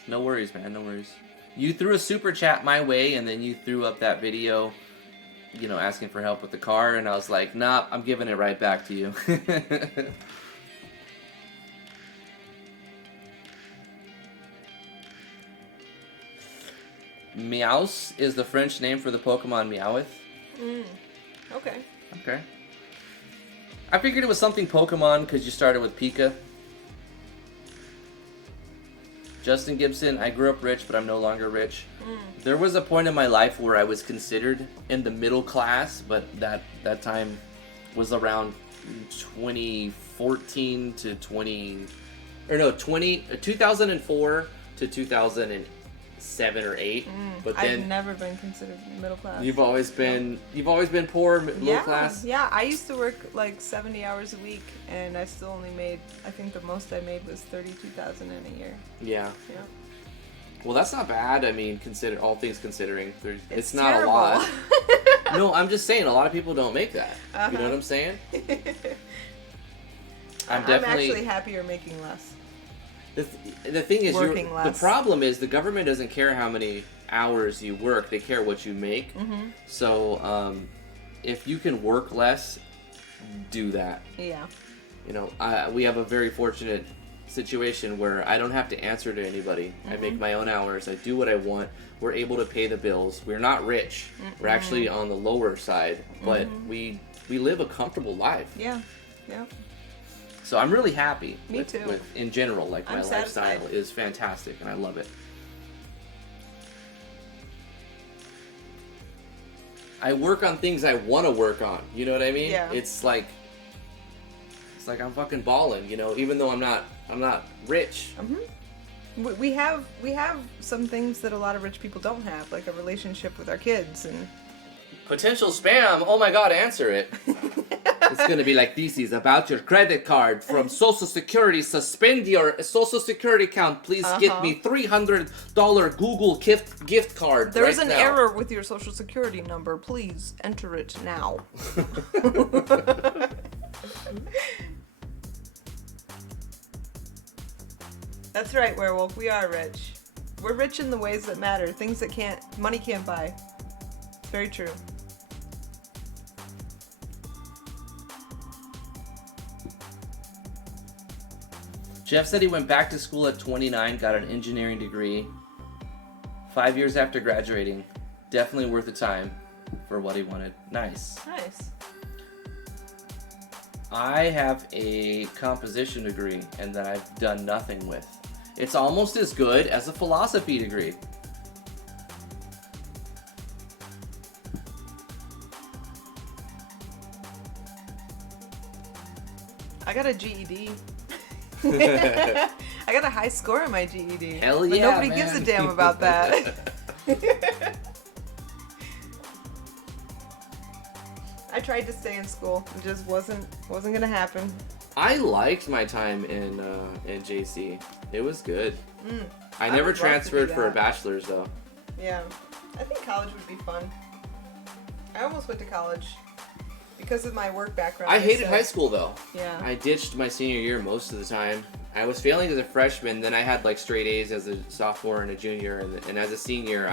No worries, man, no worries. You threw a super chat my way, and then you threw up that video, you know, asking for help with the car, and I was like, nah, I'm giving it right back to you. Meowth is the French name for the Pokemon Meowth. Okay. Okay. I figured it was something Pokemon because you started with Pika. Justin Gibson, I grew up rich, but I'm no longer rich. There was a point in my life where I was considered in the middle class, but that time was around 2014 to 2004 to 2007 or 8. But then I've never been considered middle class. you've always been poor, middle class. Yeah, I used to work like 70 hours a week, and I still only made, I think the most I made was $32,000 in a year. Yeah. Yeah. Well, that's not bad. I mean, consider all things considering, it's not terrible. a lot. No, I'm just saying a lot of people don't make that. You know what I'm saying? I'm actually happier making less. The thing is, Working the less. problem is the government doesn't care how many hours you work; they care what you make. So, if you can work less, do that. Yeah. You know, we have a very fortunate situation where I don't have to answer to anybody. I make my own hours. I do what I want. We're able to pay the bills. We're not rich. We're actually on the lower side, but we live a comfortable life. Yeah. Yeah. So I'm really happy. Me too. With in general, like my I'm lifestyle satisfied. is fantastic, and I love it. I work on things I want to work on. You know what I mean? Yeah. It's like I'm fucking balling. You know, even though I'm not rich. We have some things that a lot of rich people don't have, like a relationship with our kids and. Potential spam. Oh my God, answer it. It's gonna be like, this is about your credit card from Social Security. Suspend your Social Security account. Please get me $300 Google gift card. There is right an now. error with your Social Security number. Please enter it now. That's right, Werewolf. We are rich. We're rich in the ways that matter. Things that money can't buy. Very true. Jeff said he went back to school at 29, got an engineering degree. 5 years after graduating. Definitely worth the time for what he wanted. Nice. Nice. I have a composition degree and that I've done nothing with. It's almost as good as a philosophy degree. I got a GED. I got a high score on my GED. Hell but yeah, nobody gives a man. damn about that. I tried to stay in school. It just wasn't gonna happen. I liked my time in JC. It was good. I never would love to do transferred for a that. bachelor's though. Yeah. I think college would be fun. I almost went to college because of my work background. I hated said- high school though. Yeah. I ditched my senior year most of the time. I was failing as a freshman, then I had like straight A's as a sophomore and a junior, and as a senior,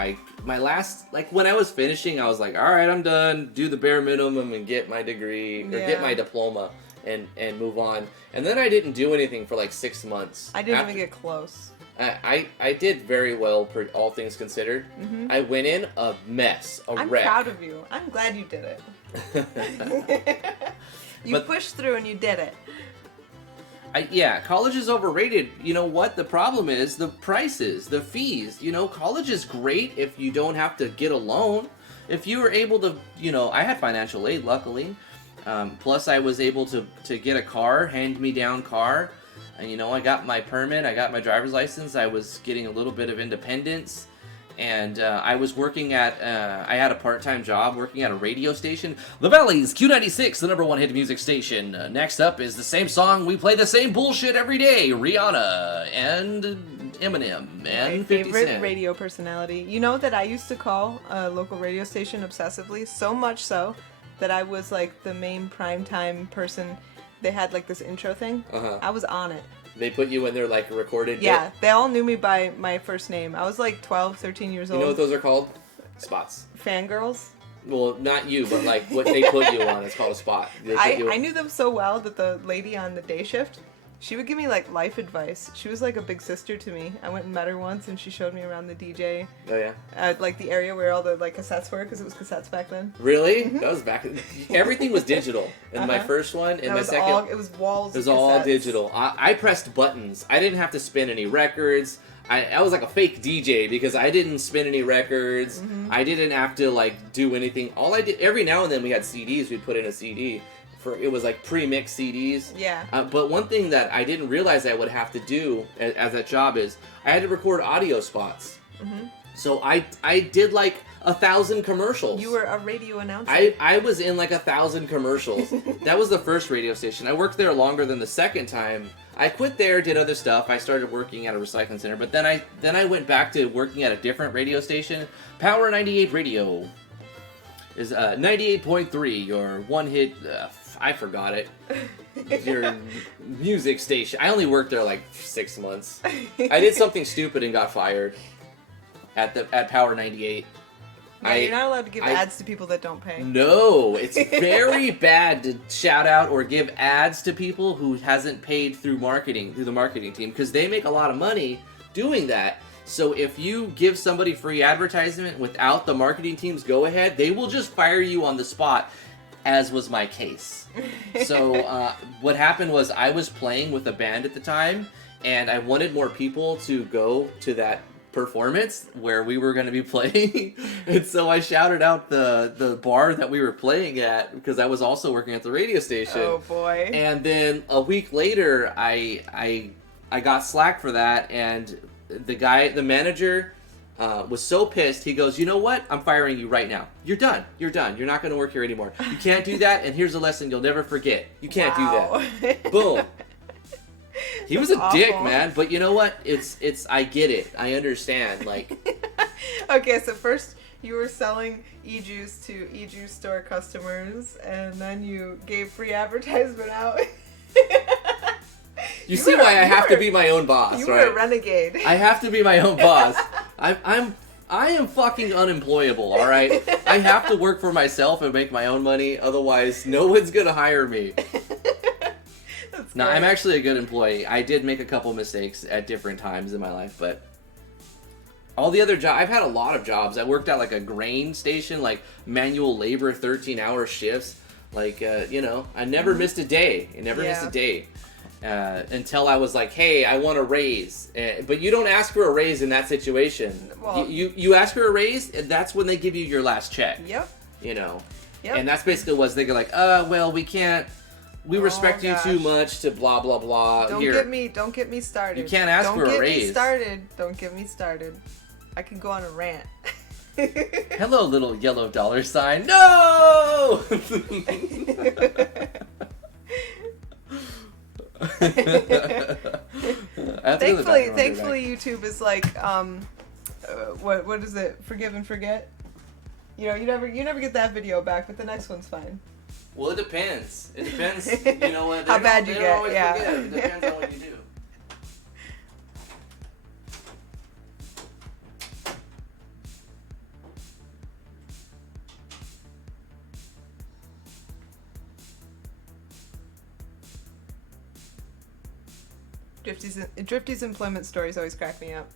when I was finishing, I was like, all right, I'm done. Do the bare minimum and get my degree or get Yeah. my diploma and move on. And then I didn't do anything for like 6 months. I didn't even get close. I did very well, for all things considered. I went in a mess, I'm wreck. proud of you. I'm glad you did it. You pushed through and you did it. Yeah, college is overrated. You know what? The problem is the prices, the fees. You know, college is great if you don't have to get a loan. If you were able to, I had financial aid, luckily. Plus, I was able to get a car, hand-me-down car. And, I got my permit, I got my driver's license. I was getting a little bit of independence. And I was working I had a part-time job working at a radio station. The Valley's Q96, the #1 hit music station. Next up is the same song. We play the same bullshit every day. Rihanna and Eminem and My 50 favorite Cent. radio personality. You know that I used to call a local radio station obsessively, so much so that I was like the main primetime person. They had like this intro thing. I was on it. They put you in there like a recorded Yeah, bit. they all knew me by my first name. I was like 12, 13 years You old. know what those are called? Spots. Fangirls. Well, not you, but like what they put you on. It's called a spot. They put you- I knew them so well that the lady on the day shift, She would give me like life advice. She was like a big sister to me. I went and met her once, and she showed me around the DJ, Oh yeah. like the area where all the like cassettes were, because it was cassettes back then. Really? That was back. Everything was digital in my Uh-huh. first one. In That my was second, all. It was walls. it was of all cassettes. digital. I pressed buttons. I didn't have to spin any records. I was like a fake DJ because I didn't spin any records. I didn't have to like do anything. All I did every now and then we had CDs. We'd put in a CD. It was like pre-mixed CDs. Yeah. But one thing that I didn't realize I would have to do as that job is I had to record audio spots. So I did like 1,000 commercials. You were a radio announcer. I was in like 1,000 commercials. That was the first radio station. I worked there longer than the second time. I quit there, did other stuff. I started working at a recycling center, but then I went back to working at a different radio station. Power 98 Radio is 98.3, your one hit. I forgot it. Your music station. I only worked there like 6 months. I did something stupid and got fired at Power 98. Yeah, you're not allowed to give ads to people that don't pay. No, it's very bad to shout out or give ads to people who hasn't paid through the marketing team, because they make a lot of money doing that. So if you give somebody free advertisement without the marketing team's go ahead, they will just fire you on the spot, as was my case. So what happened was I was playing with a band at the time, and I wanted more people to go to that performance where we were going to be playing. And so I shouted out the bar that we were playing at, because I was also working at the radio station. Oh boy. And then a week later I got slack for that, and the manager was so pissed. He goes, "You know what? I'm firing you right now. You're done. You're not going to work here anymore. You can't do that, and here's a lesson you'll never forget. You can't do that." Boom. He was a dick, man, but you know what? It's I get it. I understand. Like, Okay, so first you were selling e-juice to e-juice store customers, and then you gave free advertisement out. you see why I have to be my own boss, You right? were a renegade. I have to be my own boss. I am fucking unemployable, all right? I have to work for myself and make my own money, otherwise no one's going to hire me. No, I'm actually a good employee. I did make a couple mistakes at different times in my life, but all the other jobs, I've had a lot of jobs. I worked at like a grain station, like manual labor, 13-hour shifts. Like, I never missed a day. I never missed a day. Until I was like, hey, I want a raise. But you don't ask for a raise in that situation. Well, you ask for a raise, and that's when they give you your last check. Yep. Yep. And that's basically what they go like, well, we can't. We respect you too much to blah blah blah. Don't get me started. You can't ask for a raise. Don't get me started. I can go on a rant. Hello, little yellow dollar sign. No! Thankfully, YouTube is like, what is it? Forgive and forget. You never get that video back, but the next one's fine. Well, it depends. It depends. You know what? How bad you get. Yeah. Forget. It depends on what you do. Drifty's employment stories always crack me up.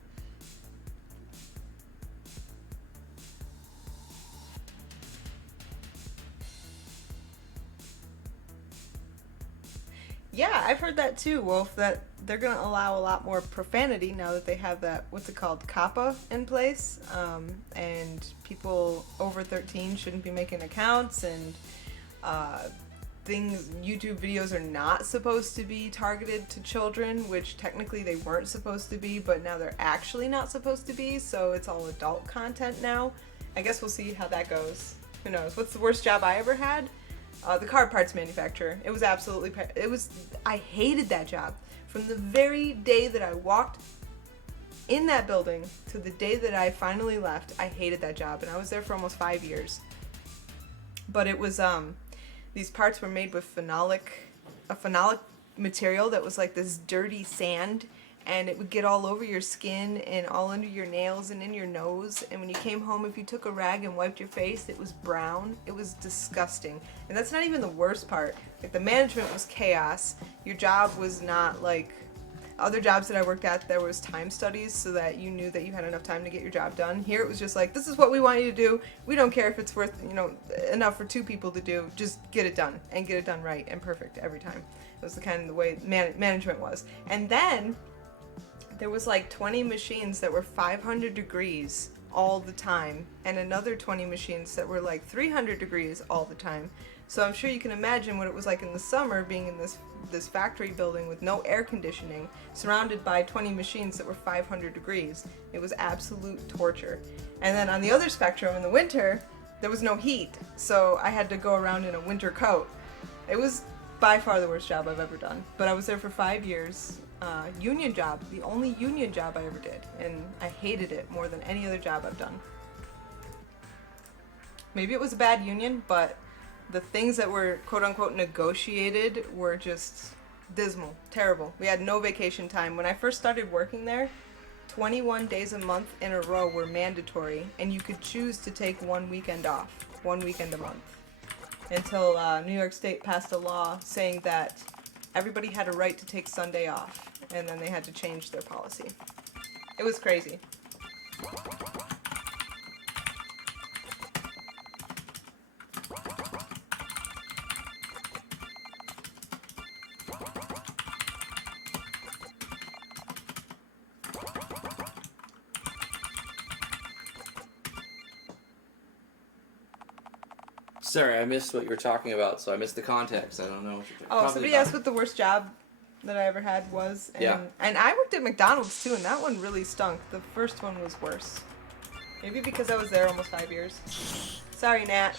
Yeah, I've heard that too, Wolf, that they're going to allow a lot more profanity now that they have that, what's it called, COPPA in place. And people over 13 shouldn't be making accounts, and YouTube videos are not supposed to be targeted to children, which technically they weren't supposed to be, but now they're actually not supposed to be, so it's all adult content now. I guess we'll see how that goes. Who knows? What's the worst job I ever had? The car parts manufacturer. It was absolutely... I hated that job. From the very day that I walked in that building to the day that I finally left, I hated that job. And I was there for almost 5 years. But it was... these parts were made with a phenolic material that was like this dirty sand. and it would get all over your skin and all under your nails and in your nose. And when you came home, if you took a rag and wiped your face, it was brown. It was disgusting. And that's not even the worst part. Like, the management was chaos. Your job was not like other jobs that I worked at. There was time studies so that you knew that you had enough time to get your job done. Here it was just like, this is what we want you to do. We don't care if it's worth, enough for 2 people to do. Just get it done, and get it done right and perfect every time. It was the kind of the way management was. And then there was like 20 machines that were 500 degrees all the time, and another 20 machines that were like 300 degrees all the time. So I'm sure you can imagine what it was like in the summer, being in this factory building with no air conditioning, surrounded by 20 machines that were 500 degrees. It was absolute torture. And then on the other spectrum, in the winter, there was no heat, so I had to go around in a winter coat. It was by far the worst job I've ever done. But I was there for 5 years. Union job, the only union job I ever did, and I hated it more than any other job I've done. Maybe it was a bad union, but the things that were quote-unquote negotiated were just dismal, terrible. We had no vacation time. When I first started working there, 21 days a month in a row were mandatory, and you could choose to take 1 weekend off, 1 weekend a month, until New York State passed a law saying that everybody had a right to take Sunday off, and then they had to change their policy. It was crazy. Sorry, I missed what you were talking about, so I missed the context. I don't know what you're talking Oh, somebody asked what the worst job that I ever had was. And, Yeah. And I worked at McDonald's too, and that one really stunk. The first one was worse. Maybe because I was there almost 5 years. Sorry, Nat.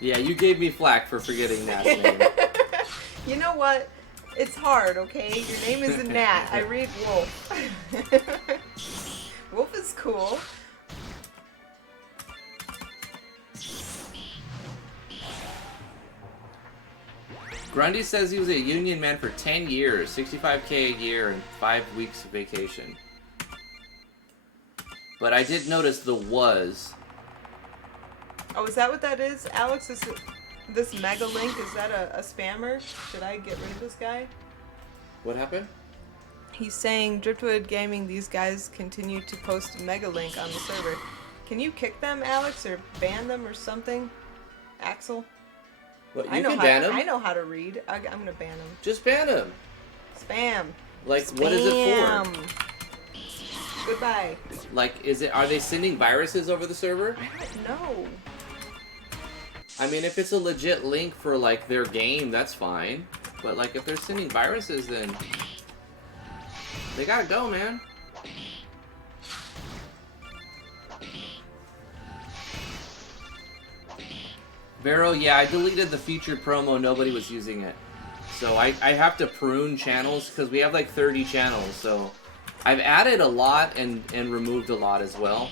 Yeah, you gave me flack for forgetting Nat's name. You know what? It's hard, okay? Your name isn't Nat. I read Wolf. Wolf is cool. Grundy says he was a union man for 10 years, $65K a year, and 5 weeks of vacation. But I did notice the was. Oh, is that what that is? Alex, is this mega link, is that a spammer? Should I get rid of this guy? What happened? He's saying, Driftwood Gaming, these guys continue to post mega link on the server. Can you kick them, Alex, or ban them or something? Axel? Well, I you know can how ban to, him. I know how to read. I'm gonna ban him. Just ban him. Spam. Like, Spam. what is it for? Goodbye. Like, are they sending viruses over the server? I don't know. I mean, if it's a legit link for, like, their game, that's fine. But, like, if they're sending viruses, then they gotta go, man. Vero, yeah, I deleted the featured promo. Nobody was using it. So I have to prune channels because we have like 30 channels. So I've added a lot and removed a lot as well.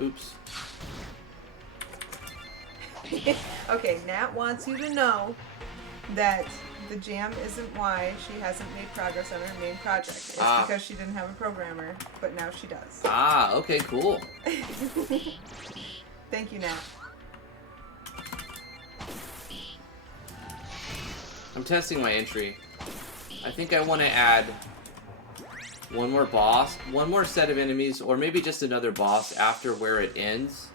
Oops. Okay, Nat wants you to know that the jam isn't why she hasn't made progress on her main project. It's because she didn't have a programmer, but now she does. Ah, okay, cool. Thank you, Nat. I'm testing my entry. I think I want to add one more boss, one more set of enemies, or maybe just another boss after where it ends.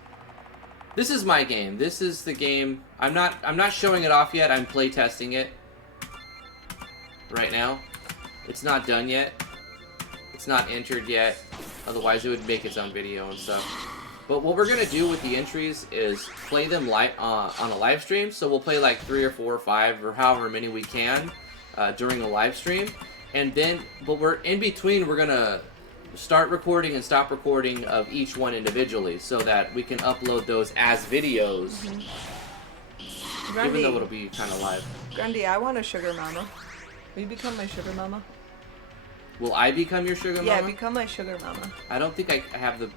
This is my game. This is the game. I'm not showing it off yet. I'm play testing it right now. It's not done yet. It's not entered yet. Otherwise, it would make its own video and stuff. But what we're gonna do with the entries is play them live on a live stream. So we'll play like 3 or 4 or 5 or however many we can during a live stream, and then we're in between. We're gonna start recording and stop recording of each one individually so that we can upload those as videos. Mm-hmm. Even though it'll be kind of live. Grundy, I want a sugar mama. Will you become my sugar mama? Will I become your sugar mama? Yeah, become my sugar mama. I don't think I have the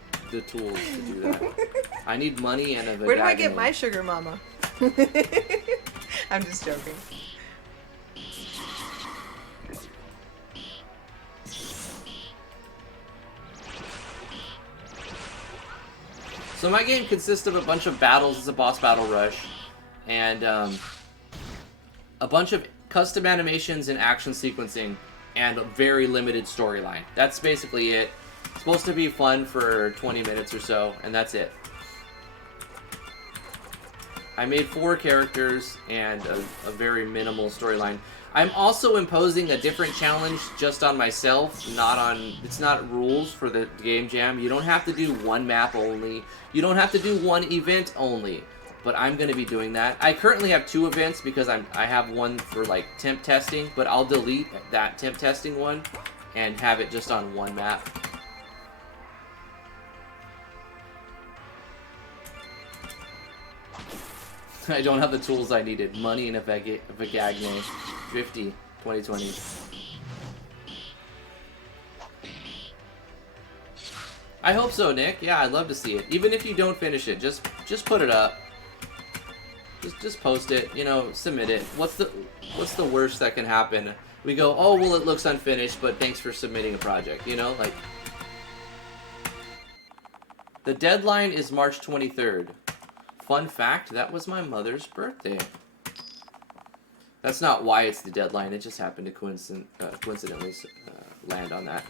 tools to do that. I need money and a Where do I get Vagagny. my sugar mama? I'm just joking. So my game consists of a bunch of battles. It's a boss battle rush. And a bunch of custom animations and action sequencing. And a very limited storyline. That's basically it. It's supposed to be fun for 20 minutes or so. And that's it. I made 4 characters and a very minimal storyline. I'm also imposing a different challenge just on myself, it's not rules for the Game Jam. You don't have to do one map only. You don't have to do one event only. But I'm going to be doing that. I currently have 2 events because I have one for like temp testing, but I'll delete that temp testing one and have it just on one map. I don't have the tools I needed. Money and a Vagagny. 50, 2020. I hope so, Nick. Yeah, I'd love to see it. Even if you don't finish it, just put it up. Just post it. You know, submit it. What's the worst that can happen? We go, oh well, it looks unfinished, but thanks for submitting a project. You know, like the deadline is March 23rd. Fun fact, that was my mother's birthday. That's not why it's the deadline. It just happened to coincidentally land on that.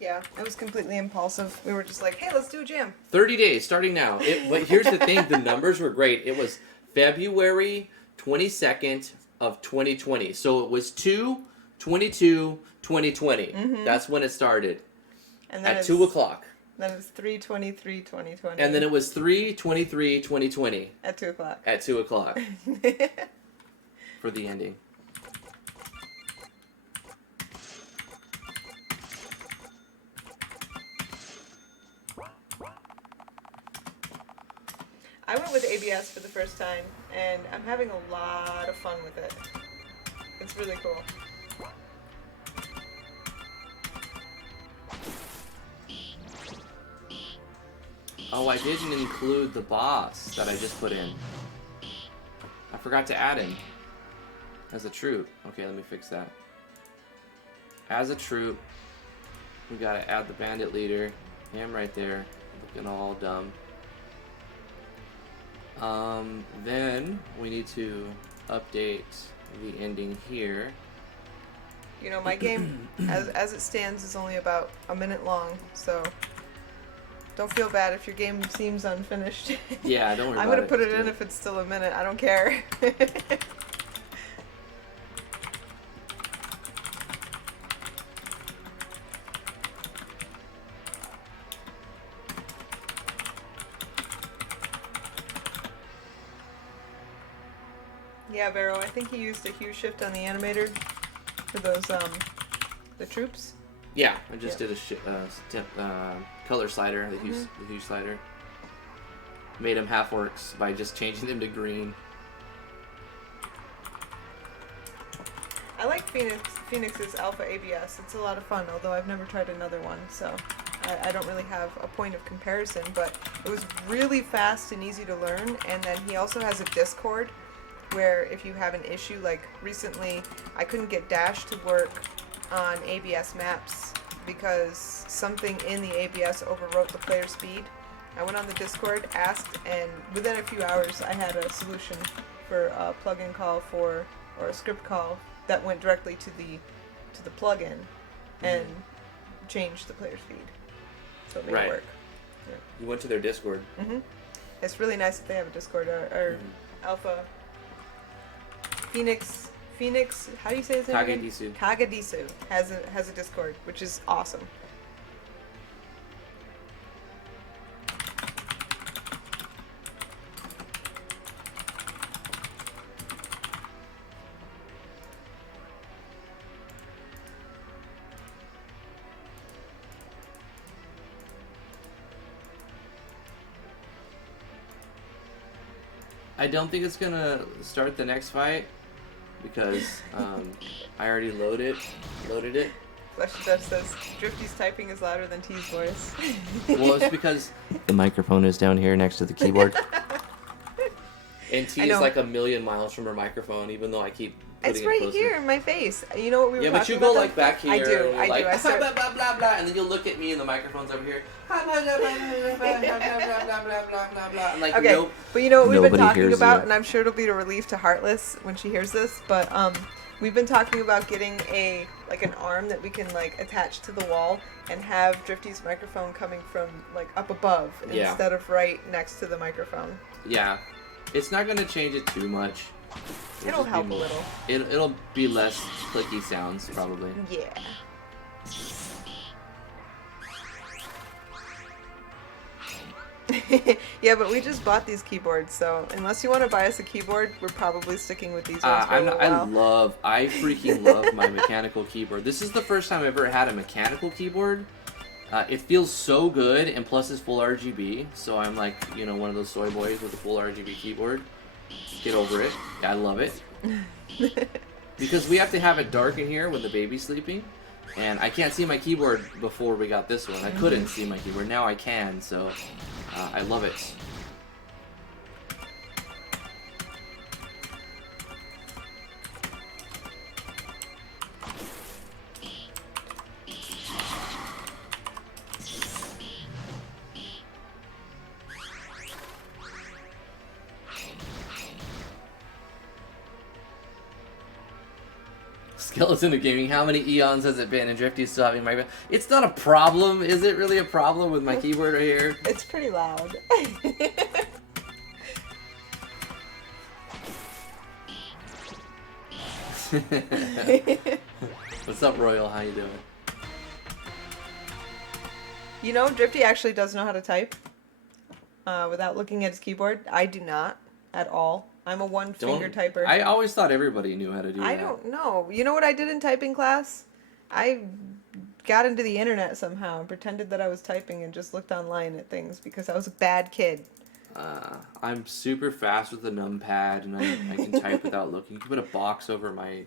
Yeah, it was completely impulsive. We were just like, hey, let's do a jam. 30 days, starting now. But here's the thing, the numbers were great. It was February 22nd of 2020. So it was 2/22/2020. Mm-hmm. That's when it started. And then at 2 o'clock. Then it's 3/23/2020. And then it was 3/23/2020. At 2 o'clock. At 2 o'clock. For the ending. I went with ABS for the first time, and I'm having a lot of fun with it. It's really cool. Oh, I didn't include the boss that I just put in. I forgot to add him. As a troop. Okay, let me fix that. As a troop, we gotta add the bandit leader. Him right there. Looking all dumb. Then we need to update the ending here. You know, my game, as it stands, is only about a minute long, so don't feel bad if your game seems unfinished. Yeah, don't worry I'm about it. gonna put it in if it's still a minute. I don't care. Yeah, Vero, I think he used a hue shift on the animator for those, the troops. Yeah, I just did a color slider, the hue slider. Made them half orcs by just changing them to green. I like Phoenix's Alpha ABS. It's a lot of fun, although I've never tried another one, so I don't really have a point of comparison, but it was really fast and easy to learn, and then he also has a Discord where if you have an issue, like recently I couldn't get Dash to work on ABS maps because something in the ABS overwrote the player speed. I went on the Discord, asked, and within a few hours I had a solution for a plugin call or a script call that went directly to the plugin and changed the player speed. So it made it work. Yeah. You went to their Discord. Mm-hmm. It's really nice that they have a Discord. Our Alpha Phoenix, how do you say his name again? Kagadisu has a Discord, which is awesome. I don't think it's gonna start the next fight because I already loaded it. Flesh Jeff says Drifty's typing is louder than T's voice. Well, it's because the microphone is down here next to the keyboard. And T I is know. like a million miles from her microphone, even though I keep putting It's it right closer. here in my face. You know what we were Yeah, talking but you about? go that? like back here. I do. And you're I like, do. I start. blah, blah, blah, blah, and then you'll look at me and the microphone's over here. And like, Okay, nope. but you know what we've been Nobody talking hears about, you. and I'm sure it'll be a relief to Heartless when she hears this. But we've been talking about getting an arm that we can like attach to the wall and have Drifty's microphone coming from like up above Yeah. instead of right next to the microphone. Yeah, it's not gonna change it too much. It'll just help be- a little. It'll be less clicky sounds probably. Yeah. Yeah, but we just bought these keyboards, so unless you want to buy us a keyboard, we're probably sticking with these ones for a little while. I freaking love my mechanical keyboard. This is the first time I've ever had a mechanical keyboard. It feels so good, and plus it's full RGB, so I'm like, you know, one of those soy boys with a full RGB keyboard. Get over it. I love it. Because we have to have it dark in here when the baby's sleeping, and I can't see my keyboard before we got this one. I couldn't see my keyboard. Now I can, so I love it. Skeleton of Gaming, how many eons has it been and Drifty's still having my... It's not a problem. Is it really a problem with my keyboard right here? It's pretty loud. What's up, Royal? How you doing? You know, Drifty actually does know how to type without looking at his keyboard. I do not at all. I'm a one-finger typer. I always thought everybody knew how to do that. I don't know. You know what I did in typing class? I got into the internet somehow and pretended that I was typing and just looked online at things because I was a bad kid. I'm super fast with the numpad, and I can type without looking. You can put a box over my...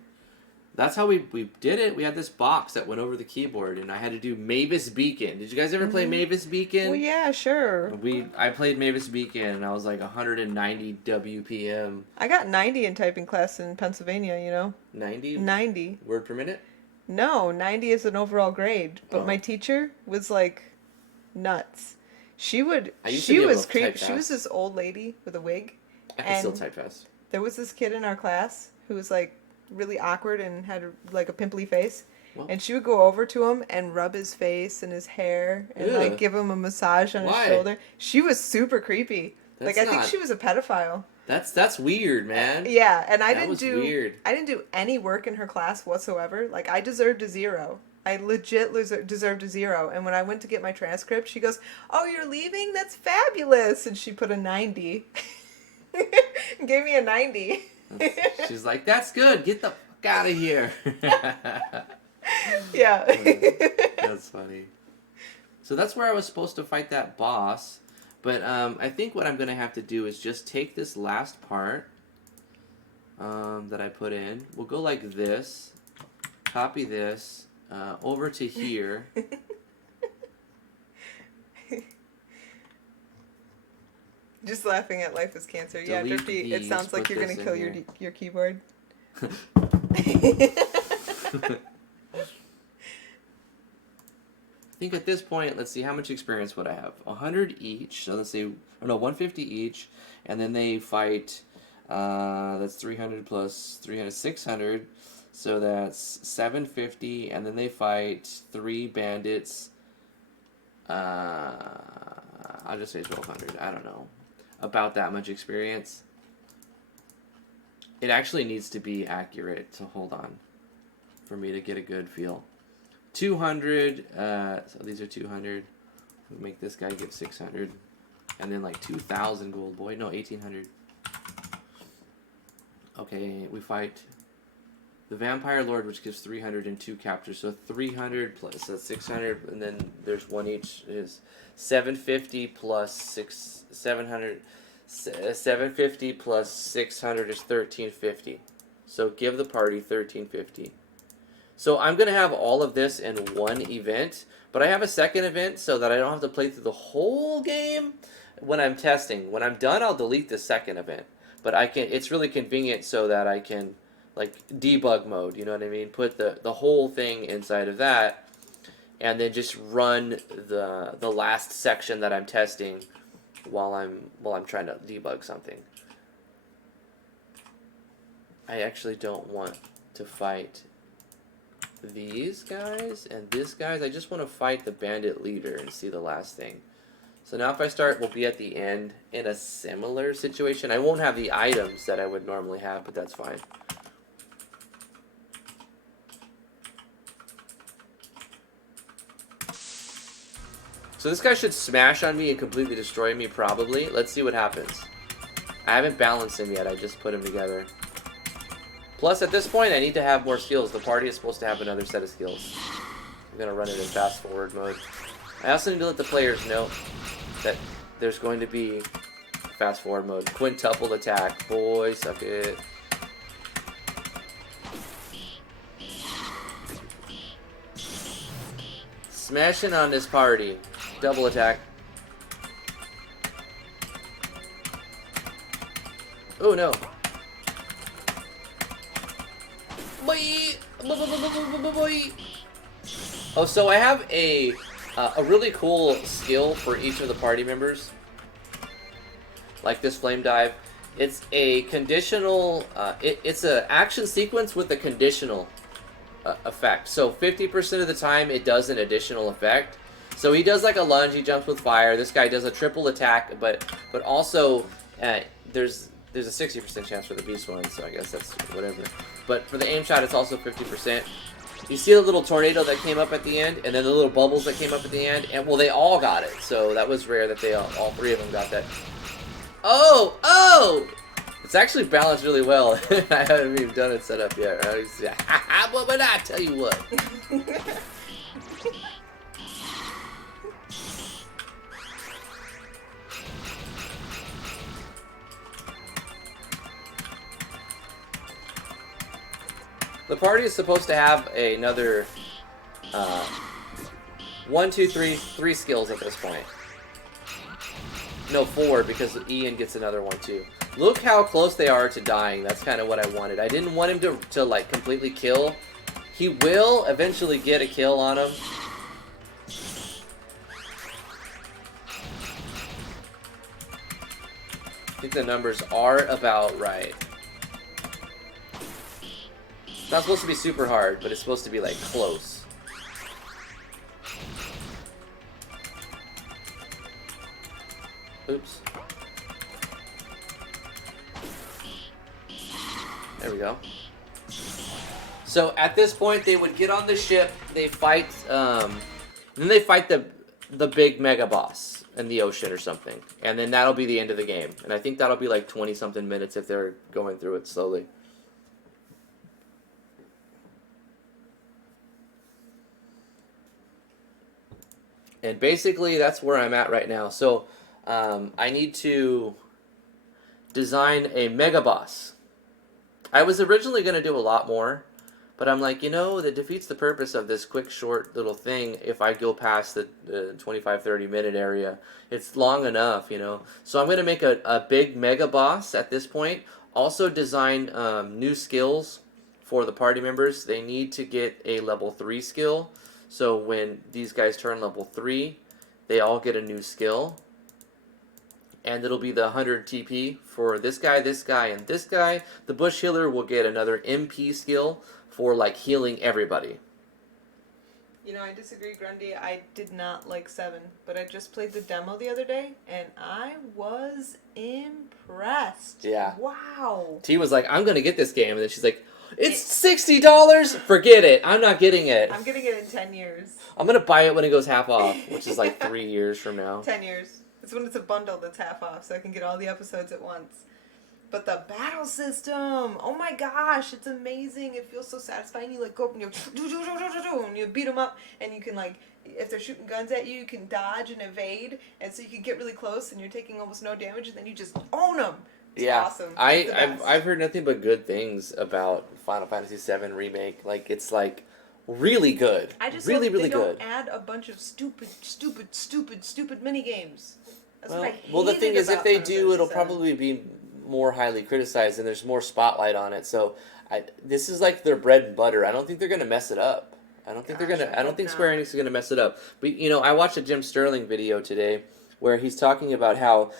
That's how we did it. We had this box that went over the keyboard, and I had to do Mavis Beacon. Did you guys ever play Mavis Beacon? Well, yeah, sure. I played Mavis Beacon, and I was like 190 WPM. I got 90 in typing class in Pennsylvania, you know? 90? 90. Word per minute? No, 90 is an overall grade. But Oh. my teacher was like nuts. She was to creepy. type She was fast. this old lady with a wig. I can still And- type fast. There was this kid in our class who was like really awkward and had like a pimply face. Well- And she would go over to him and rub his face and his hair and Ew. like give him a massage on Why? his shoulder. She was super creepy. That's like I think not- she was a pedophile. That's weird, man. Yeah, and I That didn't was do weird. I didn't do any work in her class whatsoever. Like I deserved a 0. I legit deserved a 0. And when I went to get my transcript, she goes, "Oh, you're leaving? That's fabulous!" And she put a 90. Gave me a 90. She's like, that's good. Get the fuck out of here. Yeah. That's funny. So that's where I was supposed to fight that boss. But I think what I'm going to have to do is just take this last part that I put in. We'll go like this. Copy this over to here. Just laughing at life is cancer. Yeah, Delete Drifty, it these, sounds like put you're gonna this in kill here. your keyboard. I think at this point, let's see, how much experience would I have? 100 each. So let's say, 150 each. And then they fight, that's 300 plus 300, 600. So that's 750. And then they fight 3 bandits. I'll just say 1200. I don't know. About that much experience. It actually needs to be accurate, so hold on. For me to get a good feel. 200, so these are 200. We'll make this guy get 600. And then like 2,000 gold. Boy, no, 1,800. Okay, we fight the Vampire Lord, which gives 302 captures. So 300 plus, so 600, and then there's one each. Is 750 plus 700. 750 plus 600 is 1350. So give the party 1350. So I'm going to have all of this in one event, but I have a second event so that I don't have to play through the whole game when I'm testing. When I'm done, I'll delete the second event. But it's really convenient so that I can, like, debug mode, you know what I mean? Put the whole thing inside of that, and then just run the last section that I'm testing while I'm trying to debug something. I actually don't want to fight these guys and this guys. I just want to fight the bandit leader and see the last thing. So now if I start, we'll be at the end in a similar situation. I won't have the items that I would normally have, but that's fine. So this guy should smash on me and completely destroy me, probably. Let's see what happens. I haven't balanced him yet. I just put him together. Plus, at this point, I need to have more skills. The party is supposed to have another set of skills. I'm going to run it in fast forward mode. I also need to let the players know that there's going to be fast forward mode. Quintuple attack. Boy, suck it. Smashing on this party. Double attack. Oh no. Oh, so I have a really cool skill for each of the party members, like this flame dive. It's a conditional. It's an action sequence with a conditional effect. So 50% of the time, it does an additional effect. So he does like a lunge. He jumps with fire. This guy does a triple attack, but also there's a 60% chance for the beast one. So I guess that's whatever. But for the aim shot, it's also 50%. You see the little tornado that came up at the end, and then the little bubbles that came up at the end, and well, they all got it. So that was rare that they all three of them got that. Oh! It's actually balanced really well. I haven't even done it set up yet. Right? But I tell you what. The party is supposed to have another 1, 2, 3 skills at this point. No, 4, because Ian gets another one too. Look how close they are to dying. That's kind of what I wanted. I didn't want him to like completely kill. He will eventually get a kill on him. I think the numbers are about right. It's not supposed to be super hard, but it's supposed to be like close. Oops. There we go. So at this point, they would get on the ship. They fight, and then they fight the big mega boss in the ocean or something, and then that'll be the end of the game. And I think that'll be like 20-something minutes if they're going through it slowly. And basically, that's where I'm at right now. So I need to design a mega boss. I was originally going to do a lot more, but I'm like, that defeats the purpose of this quick, short little thing if I go past the 25-30 minute area. It's long enough, So I'm going to make a big mega boss at this point. Also design new skills for the party members. They need to get a level 3 skill. So when these guys turn level 3, they all get a new skill. And it'll be the 100 TP for this guy, and this guy. The Bush Healer will get another MP skill for like healing everybody. I disagree, Grundy. I did not like 7, but I just played the demo the other day, and I was impressed. Yeah. Wow. T was like, I'm going to get this game. And then she's like, it's $60? Forget it. I'm not getting it. I'm getting it in 10 years. I'm going to buy it when it goes half off, which is like 3 years from now. 10 years. It's when it's a bundle that's half off, so I can get all the episodes at once. But the battle system, oh my gosh, it's amazing. It feels so satisfying. You go up and you beat them up, and you can if they're shooting guns at you, you can dodge and evade, and so you can get really close, and you're taking almost no damage, and then you just own them. It's awesome. I've heard nothing but good things about Final Fantasy VII Remake. It's like really good. I just really, hope really they don't good. add a bunch of stupid mini games. That's what I hated Well, the thing is, if about they Final do, Fantasy it'll VII. probably be more highly criticized, and there's more spotlight on it. So, this is like their bread and butter. I don't think they're gonna mess it up. I don't think they're Gosh, gonna. I I don't hope think not. Square Enix is gonna mess it up. But I watched a Jim Sterling video today where he's talking about how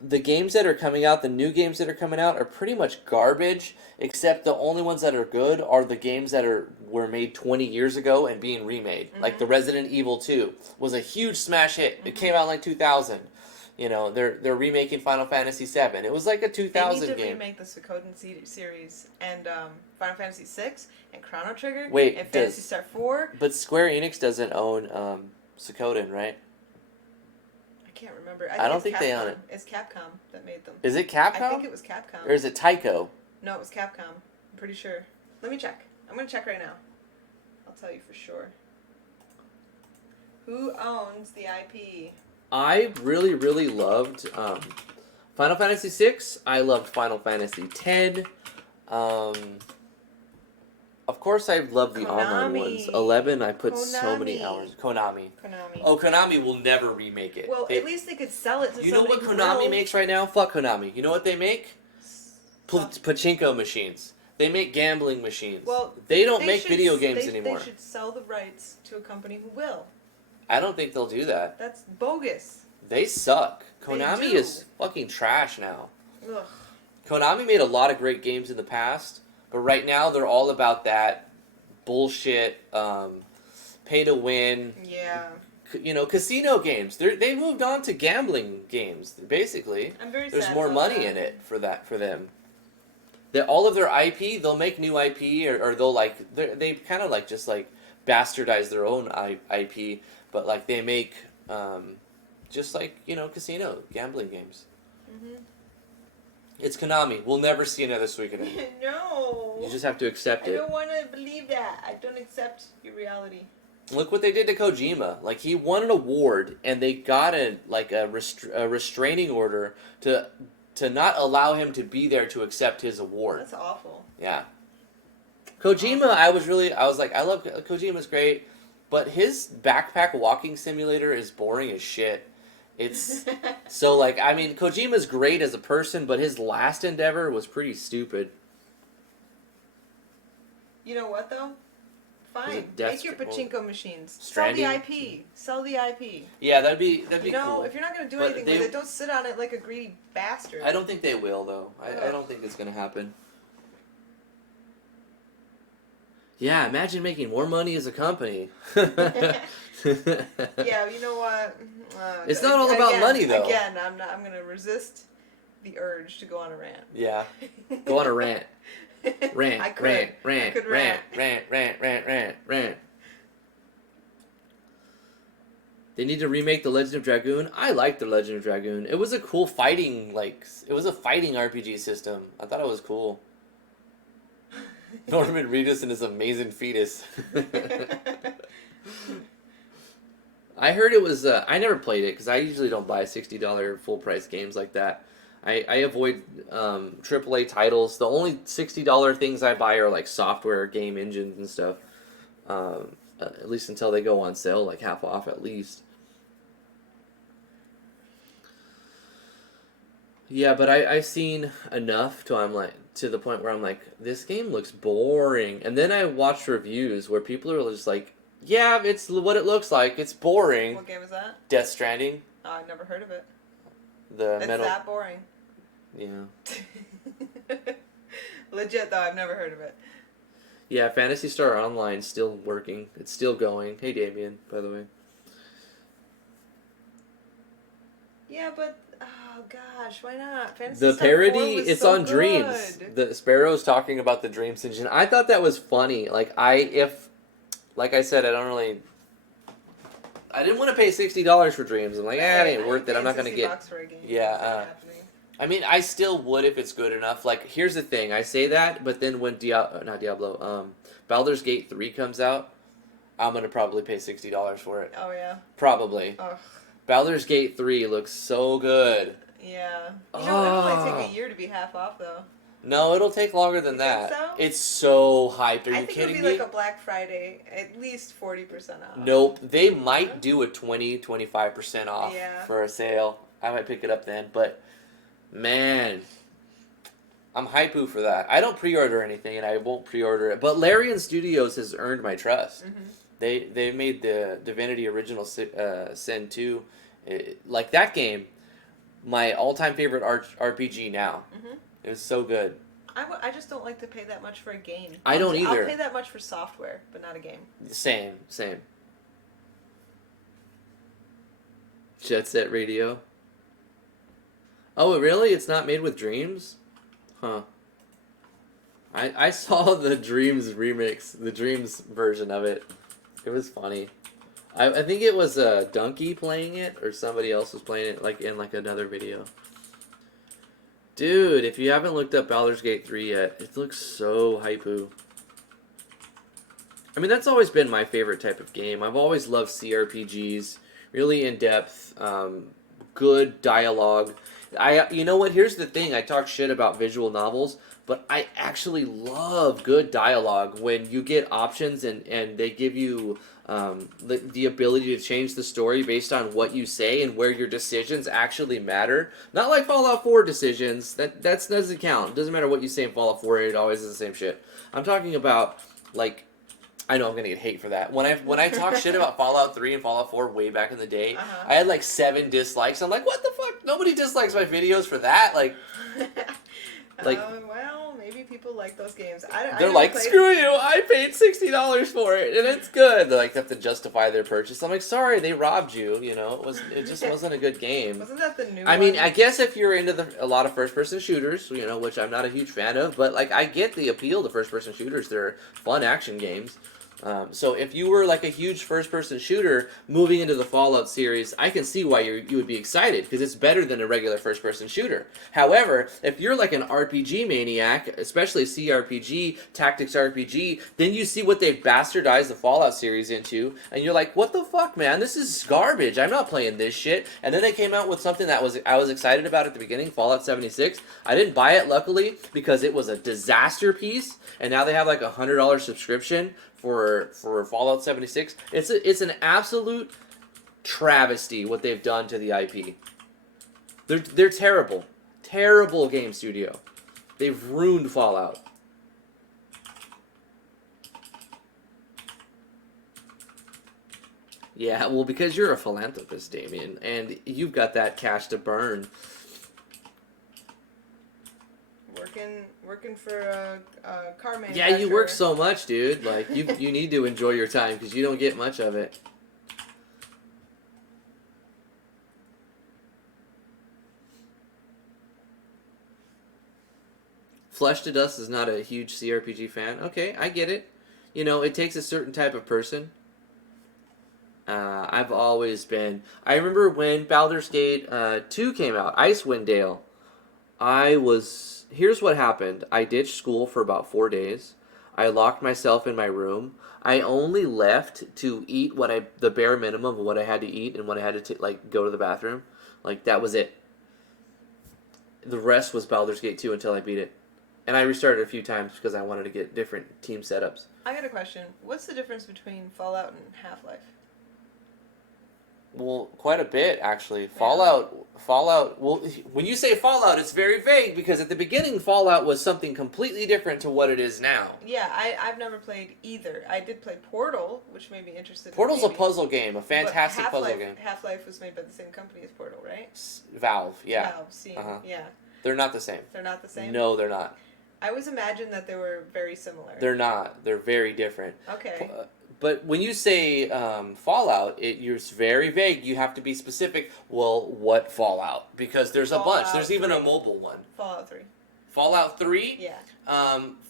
the games that are coming out, the new games that are coming out, are pretty much garbage. Except the only ones that are good are the games that were made 20 years ago and being remade. Like the Resident Evil 2 was a huge smash hit. It came out in like 2000. They're remaking Final Fantasy VII. It was like a 2000 They need to game. remake the Suikoden series and Final Fantasy VI and Chrono Trigger Wait, and Phantasy Star 4. But Square Enix doesn't own Suikoden, right? I can't remember. I don't it's think they Capcom. own it. It's Capcom that made them. Is it I Capcom? think it was Capcom. Or is it Taiko? No, it was Capcom. I'm pretty sure. Let me check. I'm going to check right now. I'll tell you for sure. Who owns the IP? I really, really loved Final Fantasy VI. I loved Final Fantasy X. Of course, I love the online ones. Konami. 11, I put so many Konami. hours. Konami. Konami. Oh, Konami will never remake it. Well, at least they could sell it to You know somebody what who Konami will. makes right now? Fuck Konami. You know what they make? Pachinko machines. They make gambling machines. Well, they don't They make should video s- games they, anymore. They should sell the rights to a company who will. I don't think they'll do that. That's bogus. They suck. They Konami do. is fucking trash now. Ugh. Konami made a lot of great games in the past, but right now they're all about that bullshit, pay to win, Yeah. Casino games. They moved on to gambling games, basically. I'm very There's sad more about money that. in it for them. All of their IP, they'll make new IP, or they'll they kind of just bastardize their own IP, but they make just casino gambling games. Mm-hmm. It's Konami. We'll never see another Suikoden. No. You just have to accept I it. don't want to believe that. I don't accept your reality. Look what they did to Kojima. He won an award, and they got a restraining order to not allow him to be there to accept his award. That's awful. Yeah. Kojima, I was like, I love Kojima's great, but his backpack walking simulator is boring as shit. It's so Kojima's great as a person, but his last endeavor was pretty stupid. You know what though? Was Fine. it Death Make your Stranding? pachinko machines. Stranding? Sell the IP. Sell the IP. Yeah, that'd be You know, cool. if you're not going to do But anything they- with it, don't sit on it like a greedy bastard. I don't think they will, though. I Ugh. don't think it's gonna happen. Yeah, imagine making more money as a company. Yeah, you know what? It's not all about money, though. Again, I'm going to resist the urge to go on a rant. Yeah. Go on a rant. Rant, I could. rant, I rant, could rant, rant. They need to remake The Legend of Dragoon. I liked The Legend of Dragoon. It was a cool fighting, it was a fighting RPG system. I thought it was cool. Norman Reedus and his amazing fetus. I heard it was, I never played it, because I usually don't buy $60 full price games like that. I avoid AAA titles. The only $60 things I buy are software, game engines and stuff. At least until they go on sale, half off at least. Yeah, but I've seen enough to the point where I'm like, this game looks boring. And then I watched reviews where people are just like, yeah, it's what it looks like. It's boring. What game is that? Death Stranding. Oh, I've never heard of it. The It's metal. that boring. Yeah. Legit, though, I've never heard of it. Yeah, Phantasy Star Online's still working. It's still going. Hey, Damien, by the way. Yeah, but, oh gosh, why not? Phantasy The Star 4 parody, was it's so on Dreams. good. The Sparrow's talking about the Dreams engine. I thought that was funny. Like I said, I didn't want to pay $60 for Dreams. I'm like, it ain't worth it. I'm not gonna get. $60 for a game. Yeah, It's not happening. I mean, I still would if it's good enough. Here's the thing. I say that, but then when Baldur's Gate 3 comes out, I'm gonna probably pay $60 for it. Oh yeah. Probably. Ugh. Baldur's Gate 3 looks so good. Yeah. You know, it'll only Oh. take a year to be half off though. No, it'll take longer than You think that. so? It's so hyped. Are I you think kidding it'll be me? like a Black Friday, at least 40% off. Nope. They might do a 20-25% off Yeah. for a sale. I might pick it up then, but man, I'm hypoo for that. I don't pre-order anything, and I won't pre-order it. But Larian Studios has earned my trust. They made the Divinity Original Sin 2, like that game, my all-time favorite RPG now. It was so good. I just don't like to pay that much for a game. I don't either. I'll pay that much for software, but not a game. Same. Jet Set Radio. Oh, really? It's not made with Dreams? Huh. I saw the Dreams remix, the Dreams version of it. It was funny. I think it was Donkey playing it, or somebody else was playing it, like in like another video. Dude, if you haven't looked up Baldur's Gate 3 yet, it looks so hypoo. I mean, that's always been my favorite type of game. I've always loved CRPGs, really in-depth, good dialogue. You know what? Here's the thing. I talk shit about visual novels, but I actually love good dialogue when you get options and they give you the ability to change the story based on what you say and where your decisions actually matter. Not like Fallout 4 decisions. That doesn't count. It doesn't matter what you say in Fallout 4. It always is the same shit. I'm talking about, like, I know I'm gonna get hate for that. When I talk shit about Fallout 3 and Fallout 4 way back in the day, I had like 7 dislikes. I'm like, what the fuck? Nobody dislikes my videos for that. Like, well, maybe people like those games. they're like, screw you! I paid $60 for it, and it's good. They like have to justify their purchase. I'm like, sorry, they robbed you. You know, it just wasn't a good game. Wasn't that the new? I mean, I guess if you're into a lot of first-person shooters, you know, which I'm not a huge fan of, but like I get the appeal to first-person shooters. They're fun action games. So if you were like a huge first-person shooter moving into the Fallout series, I can see why you would be excited, because it's better than a regular first-person shooter. However, if you're like an RPG maniac, especially CRPG, tactics RPG, then you see what they've bastardized the Fallout series into, and you're like, what the fuck, man? This is garbage. I'm not playing this shit. And then they came out with something that I was excited about at the beginning, Fallout 76. I didn't buy it, luckily, because it was a disaster piece, and now they have like a $100 subscription for Fallout 76. It's an absolute travesty what they've done to the IP. They're terrible game studio. They've ruined Fallout. Yeah, well, because you're a philanthropist, Damien, and you've got that cash to burn. Working for a car manufacturer. Yeah, you work so much, dude. Like, you need to enjoy your time, because you don't get much of it. Flesh to Dust is not a huge CRPG fan. Okay, I get it. You know, it takes a certain type of person. I've always been... I remember when Baldur's Gate 2 came out, Icewind Dale. Here's what happened. I ditched school for about 4 days. I locked myself in my room. I only left to eat the bare minimum of what I had to eat and when I had to go to the bathroom. Like, that was it. The rest was Baldur's Gate 2 until I beat it. And I restarted a few times because I wanted to get different team setups. I got a question. What's the difference between Fallout and Half-Life? Well, quite a bit, actually. Yeah. Fallout, well, when you say Fallout, it's very vague, because at the beginning, Fallout was something completely different to what it is now. Yeah, I've never played either. I did play Portal, which made me interested. Portal's a puzzle game, a fantastic puzzle game. Half-Life was made by the same company as Portal, right? Valve, yeah. Valve, Steam, yeah. They're not the same. They're not the same? No, they're not. I always imagined that they were very similar. They're not. They're very different. Okay. But when you say Fallout, you're very vague. You have to be specific. Well, what Fallout? Because there's a bunch. There's even a mobile one. Fallout 3. Fallout 3? Yeah.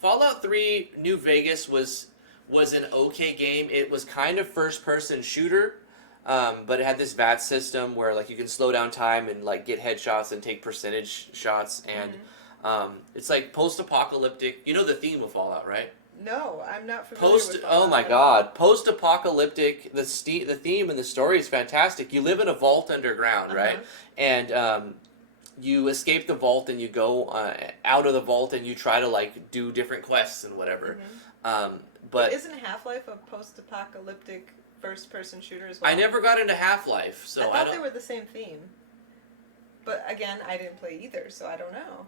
Fallout 3 New Vegas was an okay game. It was kind of first-person shooter, but it had this VAT system where like you can slow down time and like get headshots and take percentage shots. And it's like post-apocalyptic. You know the theme of Fallout, right? No, I'm not familiar with Fallout. Oh my god. Post-apocalyptic, the theme and the story is fantastic. You live in a vault underground, right? And you escape the vault and you go out of the vault and you try to like do different quests and whatever. But isn't Half-Life a post-apocalyptic first-person shooter as well? I never got into Half-Life, so I thought they were the same theme. But again, I didn't play either, so I don't know.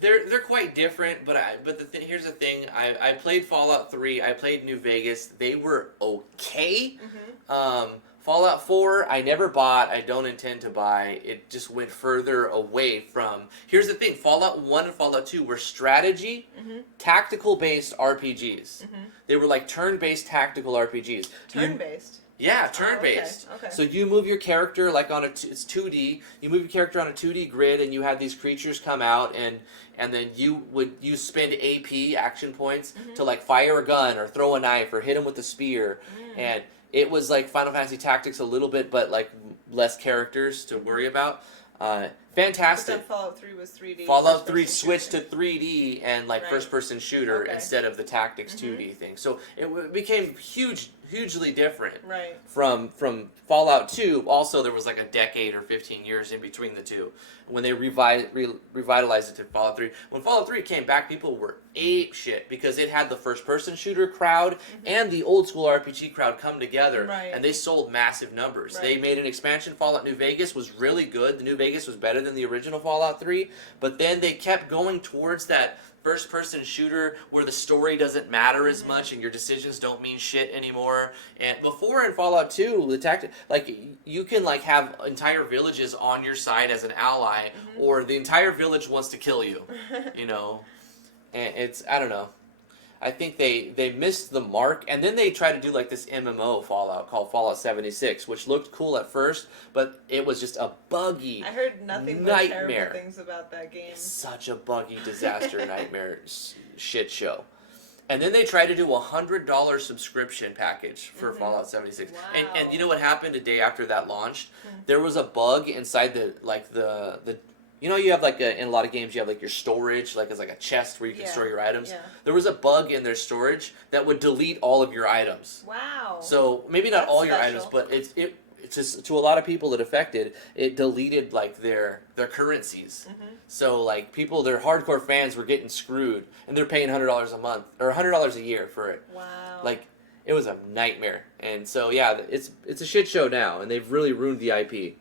They're quite different, but here's the thing. I played Fallout 3. I played New Vegas. They were okay. Fallout 4, I never bought. I don't intend to buy. It just went further away from. Here's the thing. Fallout 1 and Fallout 2 were strategy, tactical-based RPGs. They were like turn-based tactical RPGs. Turn-based? Yeah, turn-based. Okay. So you move your character like on it's 2D. You move your character on a 2D grid, and you have these creatures come out, and then you spend AP action points to like fire a gun or throw a knife or hit them with a spear, and it was like Final Fantasy Tactics a little bit, but like less characters to worry about. Fantastic. But then Fallout 3 was 3D. Fallout 3 switched to 3D and like Right. first-person shooter Okay. instead of the Tactics 2D thing. So it became hugely different Right. from Fallout 2. Also, there was like a decade or 15 years in between the two when they revitalized it to Fallout 3. When Fallout 3 came back, people were ape shit because it had the first-person shooter crowd and the old-school RPG crowd come together, Right. and they sold massive numbers. Right. They made an expansion. Fallout New Vegas was really good. The New Vegas was better than the original Fallout 3, but then they kept going towards that first-person shooter where the story doesn't matter as much and your decisions don't mean shit anymore. And before in Fallout 2, the tactic, like you can like have entire villages on your side as an ally, or the entire village wants to kill you. You know, and it's I don't know. I think they missed the mark, and then they tried to do like this MMO Fallout called Fallout 76, which looked cool at first, but it was just a buggy. I heard nothing but Nightmare. terrible things about that game. Such a buggy disaster nightmare shit show. And then they tried to do a $100 subscription package for Fallout 76. Wow. And you know what happened a day after that launched? There was a bug inside the you know, you have like in a lot of games you have like your storage, like it's like a chest where you can store your items. Yeah. There was a bug in their storage that would delete all of your items. Wow. So maybe not That's all your special. items, but it's just to a lot of people it affected. It deleted like their currencies. So like people, their hardcore fans were getting screwed, and they're paying $100 a month or $100 a year for it. Wow. Like it was a nightmare. And so yeah, it's a shit show now, and they've really ruined the IP.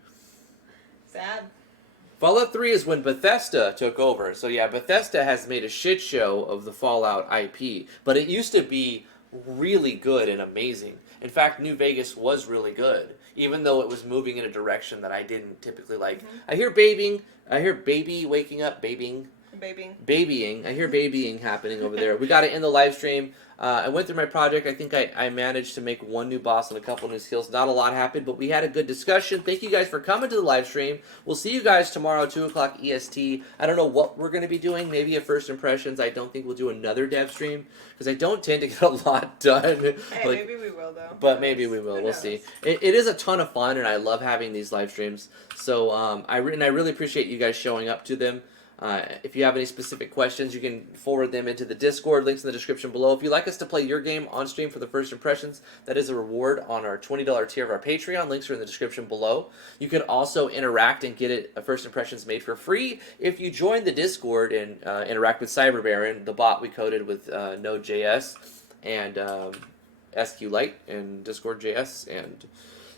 Sad. Fallout 3 is when Bethesda took over. So yeah, Bethesda has made a shit show of the Fallout IP, but it used to be really good and amazing. In fact, New Vegas was really good, even though it was moving in a direction that I didn't typically like. I hear baby waking up, babying. I hear babying happening over there. We got it in the live stream. I went through my project. I think I managed to make one new boss and a couple new skills. Not a lot happened, but we had a good discussion. Thank you guys for coming to the live stream. We'll see you guys tomorrow, 2 o'clock EST. I don't know what we're going to be doing. Maybe a first impressions. I don't think we'll do another dev stream because I don't tend to get a lot done. Hey, maybe we will though. But maybe we will. Who We'll knows? see. It is a ton of fun, and I love having these live streams. So I really appreciate you guys showing up to them. If you have any specific questions, you can forward them into the Discord. Links in the description below. If you'd like us to play your game on stream for the first impressions, that is a reward on our $20 tier of our Patreon. Links are in the description below. You can also interact and get a first impressions made for free if you join the Discord and interact with Cyberbaron, the bot we coded with Node.js and SQLite and Discord.js and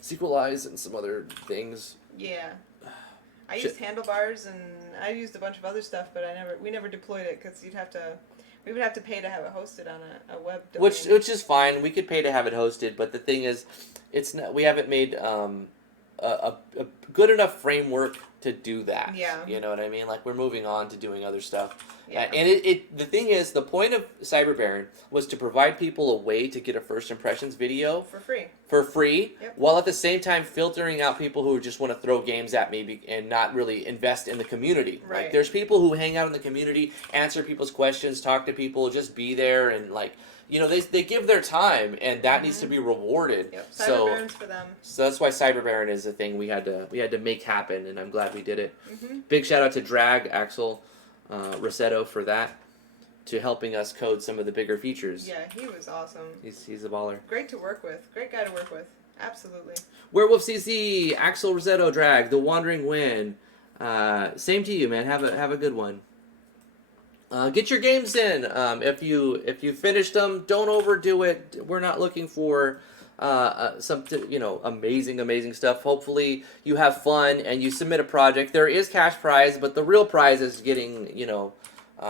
SQLize and some other things. Yeah. I used handlebars and I used a bunch of other stuff, but we never deployed it because we would have to pay to have it hosted on a web domain. Which is fine. We could pay to have it hosted, but the thing is, we haven't made a good enough framework to do that. Yeah. You know what I mean? Like we're moving on to doing other stuff. Yeah. And the thing is, the point of Cyberbaron was to provide people a way to get a first impressions video for free. Yep. while at the same time filtering out people who just want to throw games at me and not really invest in the community. Right. Like there's people who hang out in the community, answer people's questions, talk to people, just be there, and like, you know, they give their time, and that needs to be rewarded. Yep. So Cyberbaron's for them. So that's why Cyberbaron is a thing we had to make happen, and I'm glad we did it. Mm-hmm. Big shout out to Drag Axel Rossetto for that, to helping us code some of the bigger features. Yeah, he was awesome. He's a baller. Great to work with. Great guy to work with. Absolutely. Werewolf CC, Axel Rossetto, Drag, The Wandering Wind, Same to you, man. Have a good one. Get your games in. If you finished them, don't overdo it. We're not looking for some amazing stuff. Hopefully you have fun and you submit a project. There is cash prize, but the real prize is getting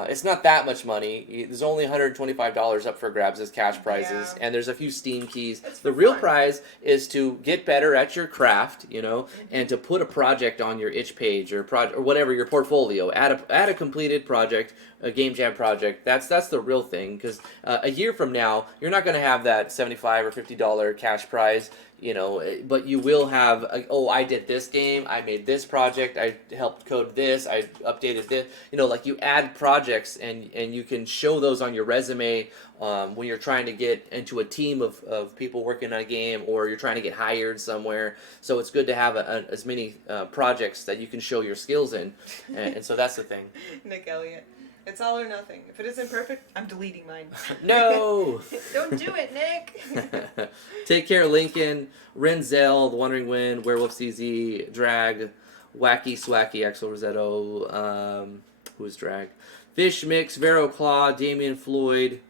it's not that much money. There's only $125 up for grabs as cash prizes, and there's a few Steam keys. The real prize is to get better at your craft, and to put a project on your itch page or whatever, your portfolio. Add a completed project, a Game Jam project. That's the real thing, because a year from now you're not going to have that $75 or $50 cash prize. But you will have, I did this game, I made this project, I helped code this, I updated this. You add projects and you can show those on your resume when you're trying to get into a team of people working on a game, or you're trying to get hired somewhere. So it's good to have as many projects that you can show your skills in. And so that's the thing. Nick Elliott. It's all or nothing. If it isn't perfect, I'm deleting mine. No! Don't do it, Nick! Take Care, Lincoln, Renzel, The Wandering Wind, Werewolf CZ, Drag, Wacky Swacky, Axel Rosetto, who's Drag, Fish Mix, Vero Claw, Damian Floyd.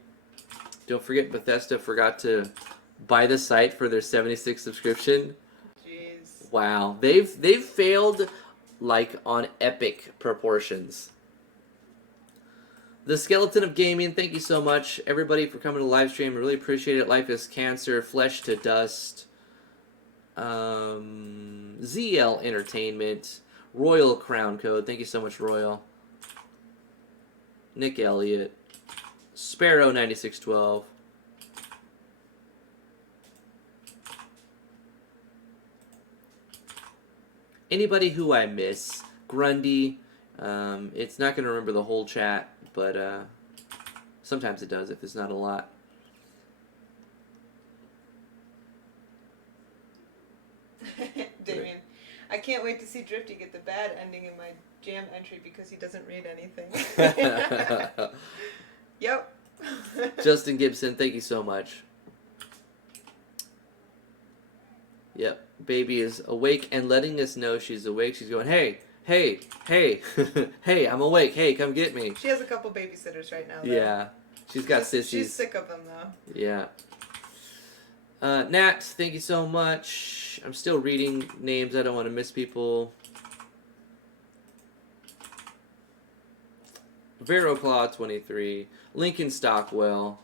Don't forget Bethesda forgot to buy the site for their 76 subscription. Jeez. Wow. They've failed on epic proportions. The Skeleton of Gaming, thank you so much, everybody, for coming to the live stream. I really appreciate it. Life is Cancer, Flesh to Dust, ZL Entertainment, Royal Crown Code, thank you so much, Royal. Nick Elliott, Sparrow 9612. Anybody who I miss, Grundy. It's not going to remember the whole chat, but sometimes it does if it's not a lot. Damien, I can't wait to see Drifty get the bad ending in my jam entry because he doesn't read anything. Yep. Justin Gibson, thank you so much. Yep, baby is awake and letting us know she's awake. She's going, hey, hey, hey, hey, I'm awake. Hey, come get me. She has a couple babysitters right now, though. Yeah, she's got sissies. She's sick of them, though. Yeah. Nat, thank you so much. I'm still reading names. I don't want to miss people. Veroclaw 23, Lincoln Stockwell,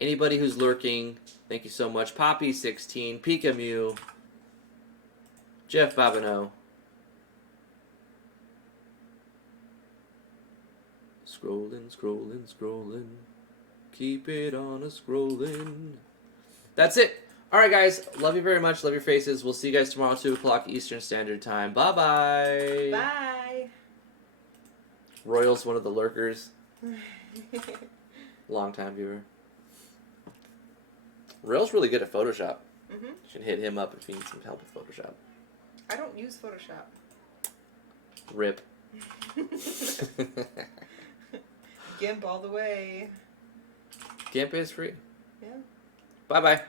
anybody who's lurking, thank you so much. Poppy 16, Pika Mew, Jeff Babineau. Scrolling. Keep it on a scrolling. That's it. Alright, guys. Love you very much. Love your faces. We'll see you guys tomorrow, 2 o'clock Eastern Standard Time. Bye-bye. Bye. Royal's one of the lurkers. Long-time viewer. Royal's really good at Photoshop. Mm-hmm. You should hit him up if you need some help with Photoshop. I don't use Photoshop. Rip. GIMP all the way. GIMP is free. Yeah. Bye-bye.